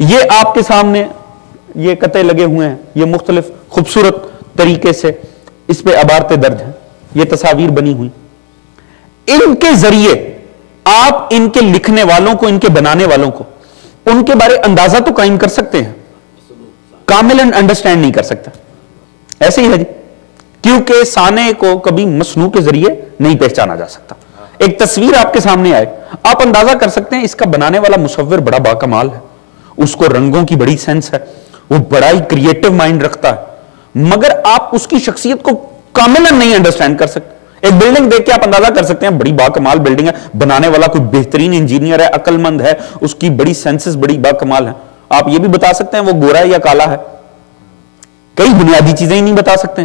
یہ آپ کے سامنے یہ قطعے لگے ہوئے ہیں، یہ مختلف خوبصورت طریقے سے اس پہ عبارتیں درج ہیں، یہ تصاویر بنی ہوئی. ان کے ذریعے آپ ان کے لکھنے والوں کو، ان کے بنانے والوں کو، ان کے بارے اندازہ تو قائم کر سکتے ہیں، کاملاً انڈرسٹینڈ نہیں کر سکتا. ایسے ہی ہے جی، کیونکہ صانع کو کبھی مصنوع کے ذریعے نہیں پہچانا جا سکتا. ایک تصویر آپ کے سامنے آئے، آپ اندازہ کر سکتے ہیں اس کا بنانے والا مصور بڑا باکمال ہے، اس کو رنگوں کی بڑی سینس ہے، وہ بڑا ہی کریٹو مائنڈ رکھتا ہے، مگر آپ اس کی شخصیت کو کاملاً نہیں انڈرسٹینڈ کر سکتے. ایک بلڈنگ دیکھ کے آپ اندازہ کر سکتے ہیں بڑی باکمال بلڈنگ ہے، بنانے والا کوئی بہترین انجینئر ہے، عقل مند ہے، اس کی بڑی سینسز بڑی باکمال ہیں. آپ یہ بھی بتا سکتے ہیں وہ گورا ہے یا کالا ہے، کئی بنیادی چیزیں ہی نہیں بتا سکتے.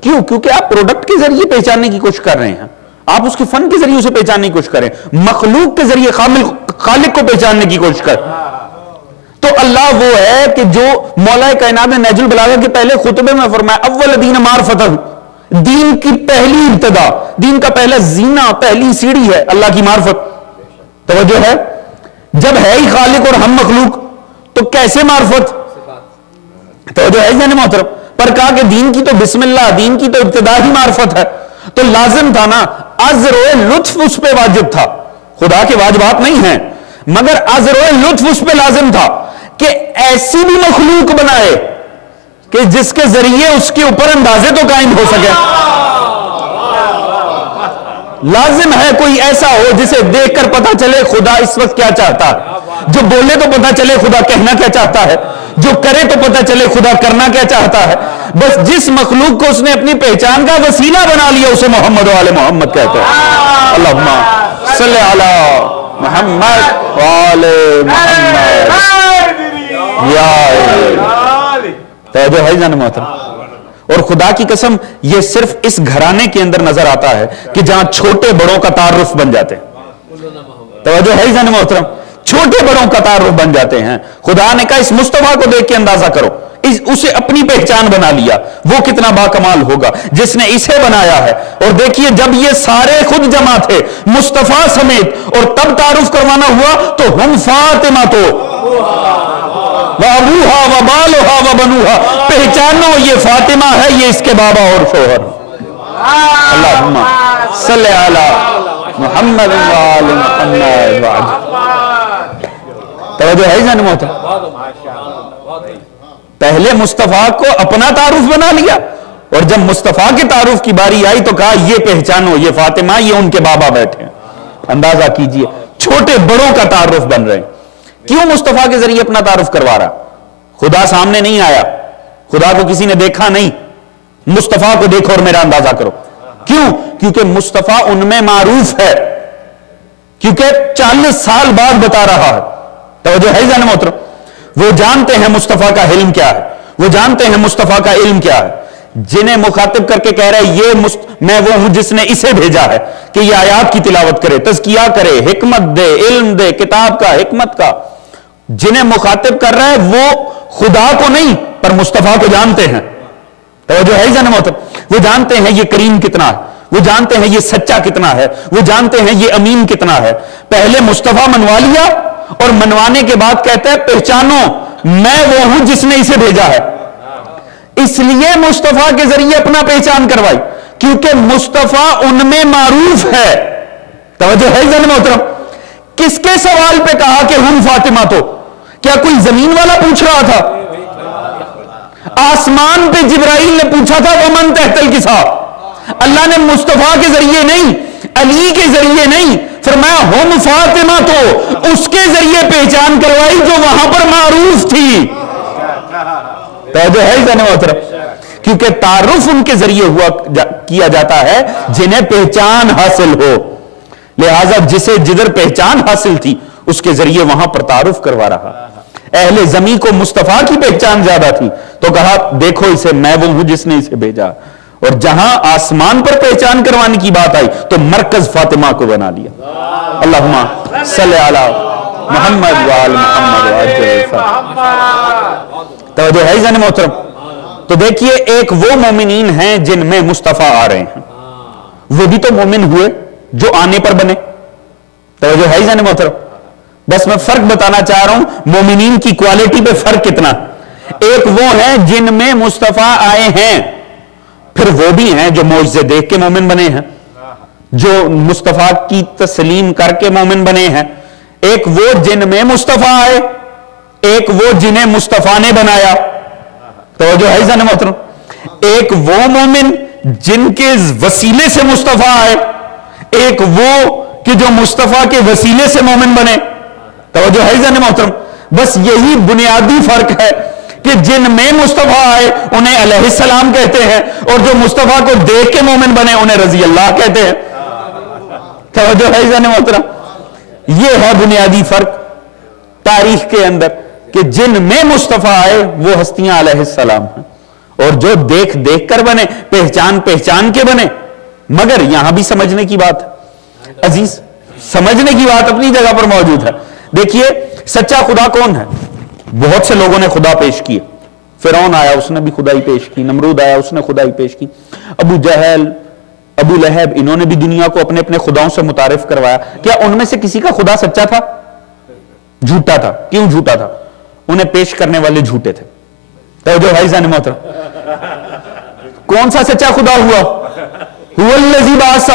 کیوں؟ کیونکہ آپ پروڈکٹ کے ذریعے پہچاننے کی کوشش کر رہے ہیں، آپ اس کے فن کے ذریعے اسے پہچاننے کی کوشش کریں، مخلوق کے ذریعے خالق کو پہچاننے کی کوشش کریں. تو اللہ وہ ہے کہ جو مولا کائنات نے نہج البلاغہ کے پہلے خطبے میں فرمایا اول دین معرفتہ، دین کی پہلی ابتدا، دین کا پہلا زینہ، پہلی سیڑھی ہے اللہ کی معرفت. توجہ ہے، جب ہے ہی خالق اور ہم مخلوق تو کیسے معرفت؟ توجہ ہے جانے محترم. پر کہا کہ دین کی تو بسم اللہ، دین کی تو ابتدا ہی معرفت ہے، تو لازم تھا نا عذر و لطف اس پہ واجب تھا. خدا کے واجبات نہیں ہیں مگر عذر و لطف اس پہ لازم تھا کہ ایسی بھی مخلوق بنائے کہ جس کے ذریعے اس کے اوپر اندازے تو قائم ہو سکے. لازم ہے کوئی ایسا ہو جسے دیکھ کر پتا چلے خدا اس وقت کیا چاہتا ہے، جو بولے تو پتا چلے خدا کہنا کیا چاہتا ہے، جو کرے تو پتا چلے خدا کرنا کیا چاہتا ہے. بس جس مخلوق کو اس نے اپنی پہچان کا وسیلہ بنا لیا اسے محمد و آل محمد کہتے ہیں. اللہم صلی علی محمد و آل محمد. یا توجہ ہے جان محترم. اور خدا کی قسم یہ صرف اس گھرانے کے اندر نظر آتا ہے کہ جہاں چھوٹے بڑوں کا تعارف بن جاتے ہیں. توجہ ہے جان محترم، چھوٹے بڑوں کا تعارف بن جاتے ہیں. خدا نے کہا اس مصطفیٰ کو دیکھ کے اندازہ کرو، اسے اپنی پہچان بنا لیا، وہ کتنا باکمال ہوگا جس نے اسے بنایا ہے. اور دیکھیے جب یہ سارے خود جمع تھے مصطفیٰ سمیت اور تب تعارف کروانا ہوا تو ہم فاطمہ تو وابوہا وبالوہا وبنوہا، پہچانو یہ فاطمہ ہے، یہ اس کے بابا اور شوہر. اللہم صلی علی محمد وآل محمد. توجہ ہے جان محترم؟ پہلے مصطفیٰ کو اپنا تعارف بنا لیا، اور جب مصطفیٰ کے تعارف کی باری آئی تو کہا یہ پہچانو، یہ فاطمہ، یہ ان کے بابا بیٹھے ہیں۔ اندازہ کیجئے چھوٹے بڑوں کا تعارف بن رہے ہیں۔ کیوں مصطفیٰ کے ذریعے اپنا تعارف کروا رہا؟ خدا سامنے نہیں آیا، خدا کو کسی نے دیکھا نہیں، مصطفیٰ کو دیکھو اور میرا اندازہ کرو۔ کیوں؟ کیونکہ مصطفیٰ ان میں معروف ہے، کیونکہ 40 سال بعد بتا رہا ہے۔ توجہ ہے جان محترم؟ وہ جانتے ہیں مصطفیٰ کا علم کیا ہے، وہ جانتے ہیں مصطفیٰ کا علم کیا ہے، جنہیں مخاطب کر کے کہہ رہے میں وہ ہوں جس نے اسے بھیجا ہے کہ یہ آیات کی تلاوت کرے، تزکیہ کرے، حکمت دے، علم دے، کتاب کا، حکمت کا۔ جنہیں مخاطب کر رہا ہے وہ خدا کو نہیں پر مصطفیٰ کو جانتے ہیں۔ توجہ ہے جان محترم؟ وہ جانتے ہیں یہ کریم کتنا ہے، وہ جانتے ہیں یہ سچا کتنا ہے، وہ جانتے ہیں یہ امین کتنا ہے۔ پہلے مصطفیٰ منوا لیا، اور منوانے کے بعد کہتا ہے پہچانو میں وہ ہوں جس نے اسے بھیجا ہے۔ اس لیے مصطفیٰ کے ذریعے اپنا پہچان کروائی، کیونکہ مصطفیٰ ان میں معروف ہے۔ توجہ ہے جان محترم؟ کس کے سوال پہ کہا کہ ہم فاطمہ؟ تو کیا کوئی زمین والا پوچھ رہا تھا؟ آسمان پہ جبرائیل نے پوچھا تھا ومن تحت الکساء۔ اللہ نے مصطفیٰ کے ذریعے نہیں، علی کے ذریعے نہیں، فرمایا ہم فاطمہ، تو اس کے ذریعے پہچان کروائی جو وہاں پر معروف تھی۔ توجہ ہے جان محترم؟ کیونکہ تعارف ان کے ذریعے کیا جاتا ہے جنہیں پہچان حاصل ہو، لہذا جسے جدھر پہچان حاصل تھی اس کے ذریعے وہاں پر تعارف کروا رہا۔ اہل زمین کو مصطفیٰ کی پہچان زیادہ تھی تو کہا دیکھو اسے، میں وہ ہوں جس نے اسے بھیجا، اور جہاں آسمان پر پہچان کروانے کی بات آئی تو مرکز فاطمہ کو بنا لیا۔ اللہم صلی علی محمد وآل محمد وعجل فرج۔ توجہ ہے جان محترم؟ تو دیکھیے ایک وہ مومنین ہیں جن میں مصطفیٰ آ رہے ہیں، وہ بھی تو مومن ہوئے جو آنے پر بنے۔ توجہ ہے جان محترم؟ بس میں فرق بتانا چاہ رہا ہوں مومنین کی کوالٹی پہ فرق کتنا۔ ایک وہ ہیں جن میں مصطفیٰ آئے ہیں، پھر وہ بھی ہیں جو معجزے دیکھ کے مومن بنے ہیں، جو مصطفیٰ کی تسلیم کر کے مومن بنے ہیں۔ ایک وہ جن میں مصطفیٰ آئے، ایک وہ جنہیں مصطفیٰ نے بنایا۔ توجہ ہے جان محترم؟ ایک وہ مومن جن کے وسیلے سے مصطفیٰ آئے، ایک وہ کہ جو مصطفیٰ کے وسیلے سے مومن بنے۔ توجہ ہے جان محترم؟ بس یہی بنیادی فرق ہے کہ جن میں مصطفیٰ آئے انہیں علیہ السلام کہتے ہیں، اور جو مصطفیٰ کو دیکھ کے مومن بنے انہیں رضی اللہ کہتے ہیں۔ توجہ ہے جان محترم؟ یہ ہے بنیادی فرق تاریخ کے اندر کہ جن میں مصطفیٰ آئے وہ ہستیاں علیہ السلام ہیں، اور جو دیکھ دیکھ کر بنے، پہچان پہچان کے بنے۔ مگر یہاں بھی سمجھنے کی بات ہے عزیز، سمجھنے کی بات اپنی جگہ پر موجود ہے۔ دیکھیے سچا خدا کون ہے؟ بہت سے لوگوں نے خدا پیش کیے، فرعون آیا اس نے بھی خدائی پیش کی، نمرود آیا اس نے خدائی پیش کی، ابو جہل، ابو لہب، انہوں نے بھی دنیا کو اپنے اپنے خداؤں سے متعارف کروایا۔ کیا ان میں سے کسی کا خدا سچا تھا؟ جھوٹا تھا۔ کیوں جھوٹا تھا؟ انہیں پیش کرنے والے جھوٹے تھے۔ توجہ ہے جان محترم؟ کون سا سچا خدا ہوا؟ هو الذی بعث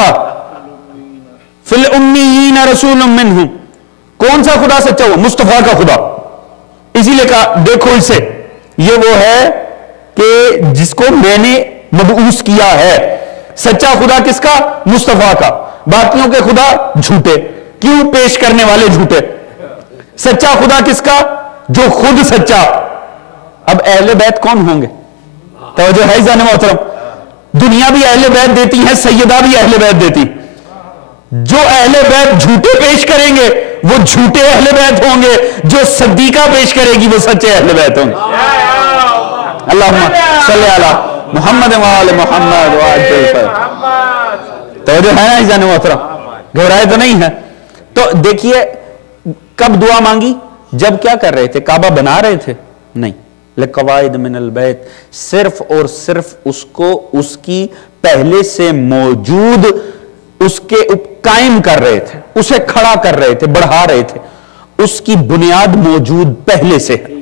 فی الامیین رسولا منہم۔ کون سا خدا سچا ہوا؟ مصطفیٰ کا خدا۔ اسی لیے کہا دیکھو اسے، یہ وہ ہے کہ جس کو میں نے مبعوث کیا ہے۔ سچا خدا کس کا؟ مصطفیٰ کا۔ باقیوں کے خدا جھوٹے۔ کیوں؟ پیش کرنے والے جھوٹے۔ سچا خدا کس کا؟ جو خود سچا۔ اب اہل بیت کون ہوں گے؟ توجہ ہے جان محترم؟ دنیا بھی اہل بیت دیتی ہے، سیدہ بھی اہل بیت دیتی۔ جو اہل بیت جھوٹے پیش کریں گے وہ جھوٹے اہل بیت ہوں گے، جو صدیقہ پیش کرے گی وہ سچے اہل بیت ہوں گے۔ اللہم صلی علی محمد وآل محمد وعجل فرج۔ توجہ ہے نا جان محترم؟ گھبرائے تو نہیں ہے؟ تو دیکھیے کب دعا مانگی؟ جب کیا کر رہے تھے؟ کعبہ بنا رہے تھے؟ نہیں، لقواعد من البیت، صرف اور صرف اس کو اس کی پہلے سے موجود اس کے قائم کر رہے تھے، اسے کھڑا کر رہے تھے، بڑھا رہے تھے۔ اس کی بنیاد موجود پہلے سے ہے،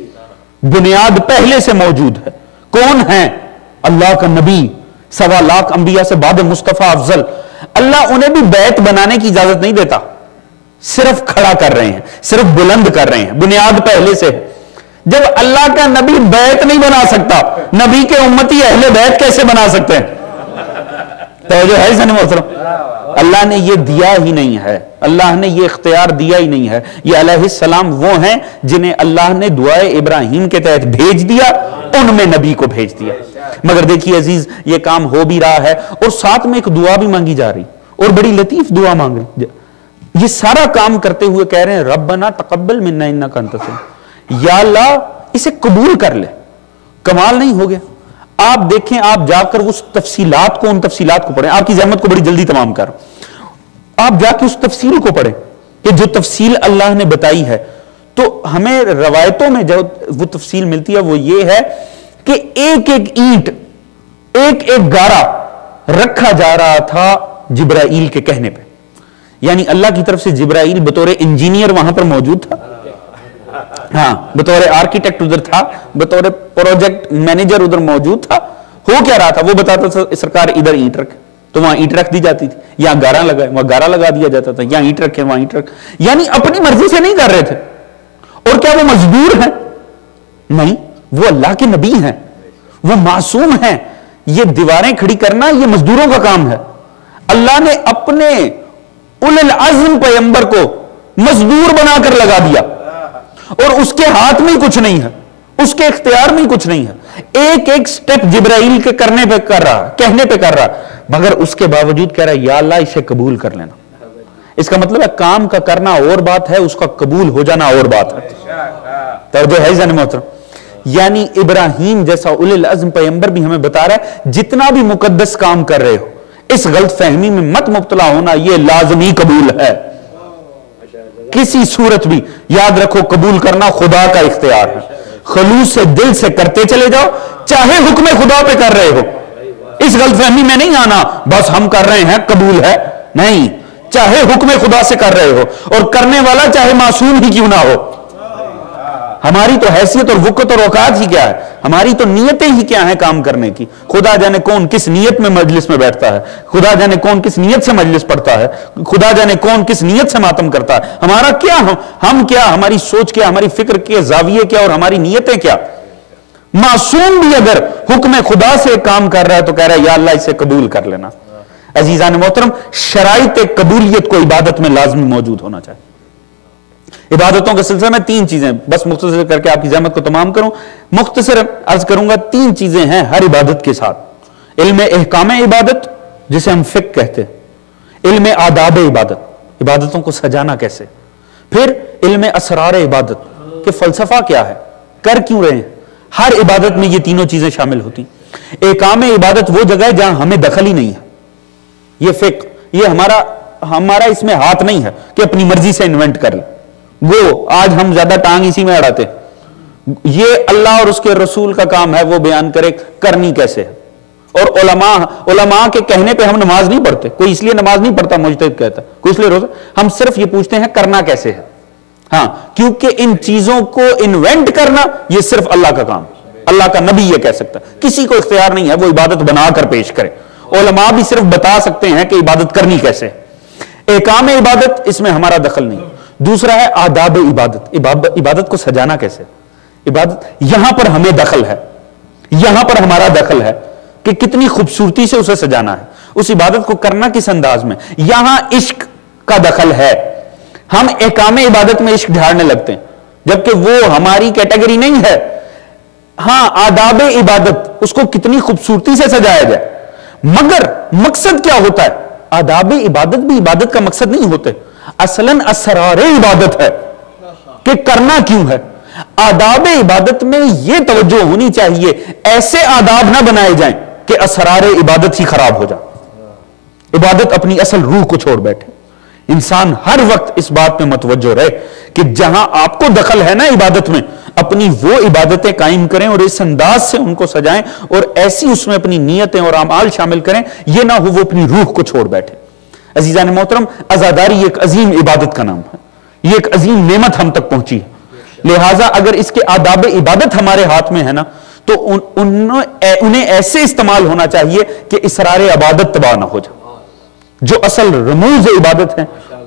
بنیاد پہلے سے موجود ہے۔ کون ہے؟ اللہ کا نبی، 1.25 لاکھ انبیاء سے بعد مصطفیٰ افضل۔ اللہ انہیں بھی بیت بنانے کی اجازت نہیں دیتا، صرف کھڑا کر رہے ہیں, صرف بلند کر رہے ہیں, بنیاد پہلے سے ہے. جب اللہ کا نبی بیت نہیں بنا سکتا, نبی کے امتی اہل بیت کیسے بنا سکتے ہیں؟ توجہ ہے سن محترم, اللہ نے یہ دیا ہی نہیں ہے, اللہ نے یہ اختیار دیا ہی نہیں ہے. یہ علیہ السلام وہ ہیں جنہیں اللہ نے دعائے ابراہیم کے تحت بھیج دیا, ان میں نبی کو بھیج دیا. مگر دیکھیے عزیز, یہ کام ہو بھی رہا ہے اور ساتھ میں ایک دعا بھی مانگی جا رہی, اور بڑی لطیف دعا مانگ رہی. یہ سارا کام کرتے ہوئے کہہ رہے ہیں ربنا تقبل منا انک انت السمیع, یا اللہ اسے قبول کر لے. کمال نہیں ہو گیا؟ آپ دیکھیں, آپ جا کر اس تفصیلات کو, ان تفصیلات کو پڑھیں. آپ کی زحمت کو بڑی جلدی تمام کر, آپ جا کے اس تفصیل کو پڑھیں کہ جو تفصیل اللہ نے بتائی ہے. تو ہمیں روایتوں میں جو وہ تفصیل ملتی ہے وہ یہ ہے کہ ایک ایک اینٹ, ایک ایک گارا رکھا جا رہا تھا جبرائیل کے کہنے پہ. یعنی اللہ کی طرف سے جبرائیل بطور انجینئر وہاں پر موجود تھا, ہاں بطور آرکیٹیکٹ ادھر تھا, بطور پروجیکٹ مینیجر ادھر موجود تھا. ہو کیا رہا تھا وہ بتاتا تھا, سرکار ادھر اینٹ رکھے تو وہاں اینٹ رکھ دی جاتی تھی, یہاں گارا لگا وہاں گارا لگا دیا جاتا تھا, یہاں اینٹ رکھے وہاں اینٹ رکھ. یعنی اپنی مرضی سے نہیں کر رہے تھے. اور کیا وہ مزدور ہیں؟ نہیں, وہ اللہ کے نبی ہیں, وہ معصوم ہیں. یہ دیواریں کھڑی کرنا یہ مزدوروں کا کام ہے. اللہ نے اپنے اولو العزم پیغمبر کو مزدور بنا کر لگا دیا, اور اس کے ہاتھ میں کچھ نہیں ہے, اس کے اختیار میں کچھ نہیں ہے. ایک ایک سٹیپ جبرائیل کے کرنے پہ کر رہا, کہنے پہ کر رہا, مگر اس کے باوجود کہہ رہا ہے یا اللہ اسے قبول کر لینا. اس کا مطلب ہے کام کا کرنا اور بات ہے, اس کا قبول ہو جانا اور بات ہے. توجہ ہے جان محترم. یعنی ابراہیم جیسا اولو العزم پیغمبر بھی ہمیں بتا رہا ہے جتنا بھی مقدس کام کر رہے ہو اس غلط فہمی میں مت مبتلا ہونا, یہ لازمی قبول ہے. کسی صورت بھی یاد رکھو قبول کرنا خدا کا اختیار ہے. خلوص سے دل سے کرتے چلے جاؤ, چاہے حکم خدا پہ کر رہے ہو. اس غلط فہمی میں نہیں آنا بس ہم کر رہے ہیں قبول ہے, نہیں, چاہے حکم خدا سے کر رہے ہو, اور کرنے والا چاہے معصوم ہی کیوں نہ ہو. ہماری تو حیثیت اور وقت اور اوقات ہی کیا ہے, ہماری تو نیتیں ہی کیا ہیں کام کرنے کی. خدا جانے کون کس نیت میں مجلس میں بیٹھتا ہے, خدا جانے کون کس نیت سے مجلس پڑھتا ہے, خدا جانے کون کس نیت سے ماتم کرتا ہے. ہمارا کیا, ہم کیا, ہماری سوچ کیا, ہماری فکر کیا, زاویے کیا, اور ہماری نیتیں کیا. معصوم بھی اگر حکم خدا سے کام کر رہا ہے تو کہہ رہا ہے یا اللہ اسے قبول کر لینا. عزیزان محترم, شرائط قبولیت کو عبادت میں لازمی موجود ہونا چاہیے. عبادتوں کے سلسلے میں تین چیزیں, بس مختصر کر کے آپ کی زحمت کو تمام کروں, مختصر عرض کروں گا. تین چیزیں ہیں ہر عبادت کے ساتھ. علم احکام عبادت جسے ہم فقہ کہتے ہیں, علم آداب عبادت, عبادتوں کو سجانا کیسے, پھر علم اسرار عبادت کہ فلسفہ کیا ہے, کر کیوں رہے ہیں. ہر عبادت میں یہ تینوں چیزیں شامل ہوتی. احکام عبادت وہ جگہ ہے جہاں ہمیں دخل ہی نہیں ہے. یہ فقہ, یہ ہمارا اس میں ہاتھ نہیں ہے کہ اپنی مرضی سے انوینٹ کر لیں. وہ آج ہم زیادہ ٹانگ اسی میں اڑاتے. یہ اللہ اور اس کے رسول کا کام ہے وہ بیان کرے کرنی کیسے ہے. اور علماء کے کہنے پہ ہم نماز نہیں پڑھتے. کوئی اس لیے نماز نہیں پڑھتا مجتہد کہتا, کوئی اس لیے روزہ, ہم صرف یہ پوچھتے ہیں کرنا کیسے ہے. ہاں, کیونکہ ان چیزوں کو انوینٹ کرنا یہ صرف اللہ کا کام, اللہ کا نبی یہ کہہ سکتا, کسی کو اختیار نہیں ہے وہ عبادت بنا کر پیش کرے. علماء بھی صرف بتا سکتے ہیں کہ عبادت کرنی کیسے. احکام عبادت اس میں ہمارا دخل نہیں. دوسرا ہے آداب عبادت, عبادت کو سجانا کیسے. عبادت یہاں پر ہمیں دخل ہے, یہاں پر ہمارا دخل ہے کہ کتنی خوبصورتی سے اسے سجانا ہے, اس عبادت کو کرنا کس انداز میں. یہاں عشق کا دخل ہے. ہم احکام عبادت میں عشق جھاڑنے لگتے ہیں جبکہ وہ ہماری کیٹیگری نہیں ہے. ہاں, آداب عبادت اس کو کتنی خوبصورتی سے سجایا جائے, مگر مقصد کیا ہوتا ہے. آداب عبادت بھی عبادت کا مقصد نہیں ہوتے, اصلاً اسرار عبادت ہے کہ کرنا کیوں ہے. آداب عبادت میں یہ توجہ ہونی چاہیے ایسے آداب نہ بنائے جائیں کہ اسرار عبادت ہی خراب ہو جائے, عبادت اپنی اصل روح کو چھوڑ بیٹھے. انسان ہر وقت اس بات پہ متوجہ رہے کہ جہاں آپ کو دخل ہے نا عبادت میں, اپنی وہ عبادتیں قائم کریں اور اس انداز سے ان کو سجائیں اور ایسی اس میں اپنی نیتیں اور اعمال شامل کریں, یہ نہ ہو وہ اپنی روح کو چھوڑ بیٹھے. عزیزان محترم, عزاداری ایک عظیم عبادت کا نام ہے, یہ ایک عظیم نعمت ہم تک پہنچی ہے. لہٰذا اگر اس کے آداب عبادت ہمارے ہاتھ میں ہے نا تو انہیں ایسے استعمال ہونا چاہیے کہ اسرار عبادت تباہ نہ ہو جائے. جو اصل رموز عبادت ہیں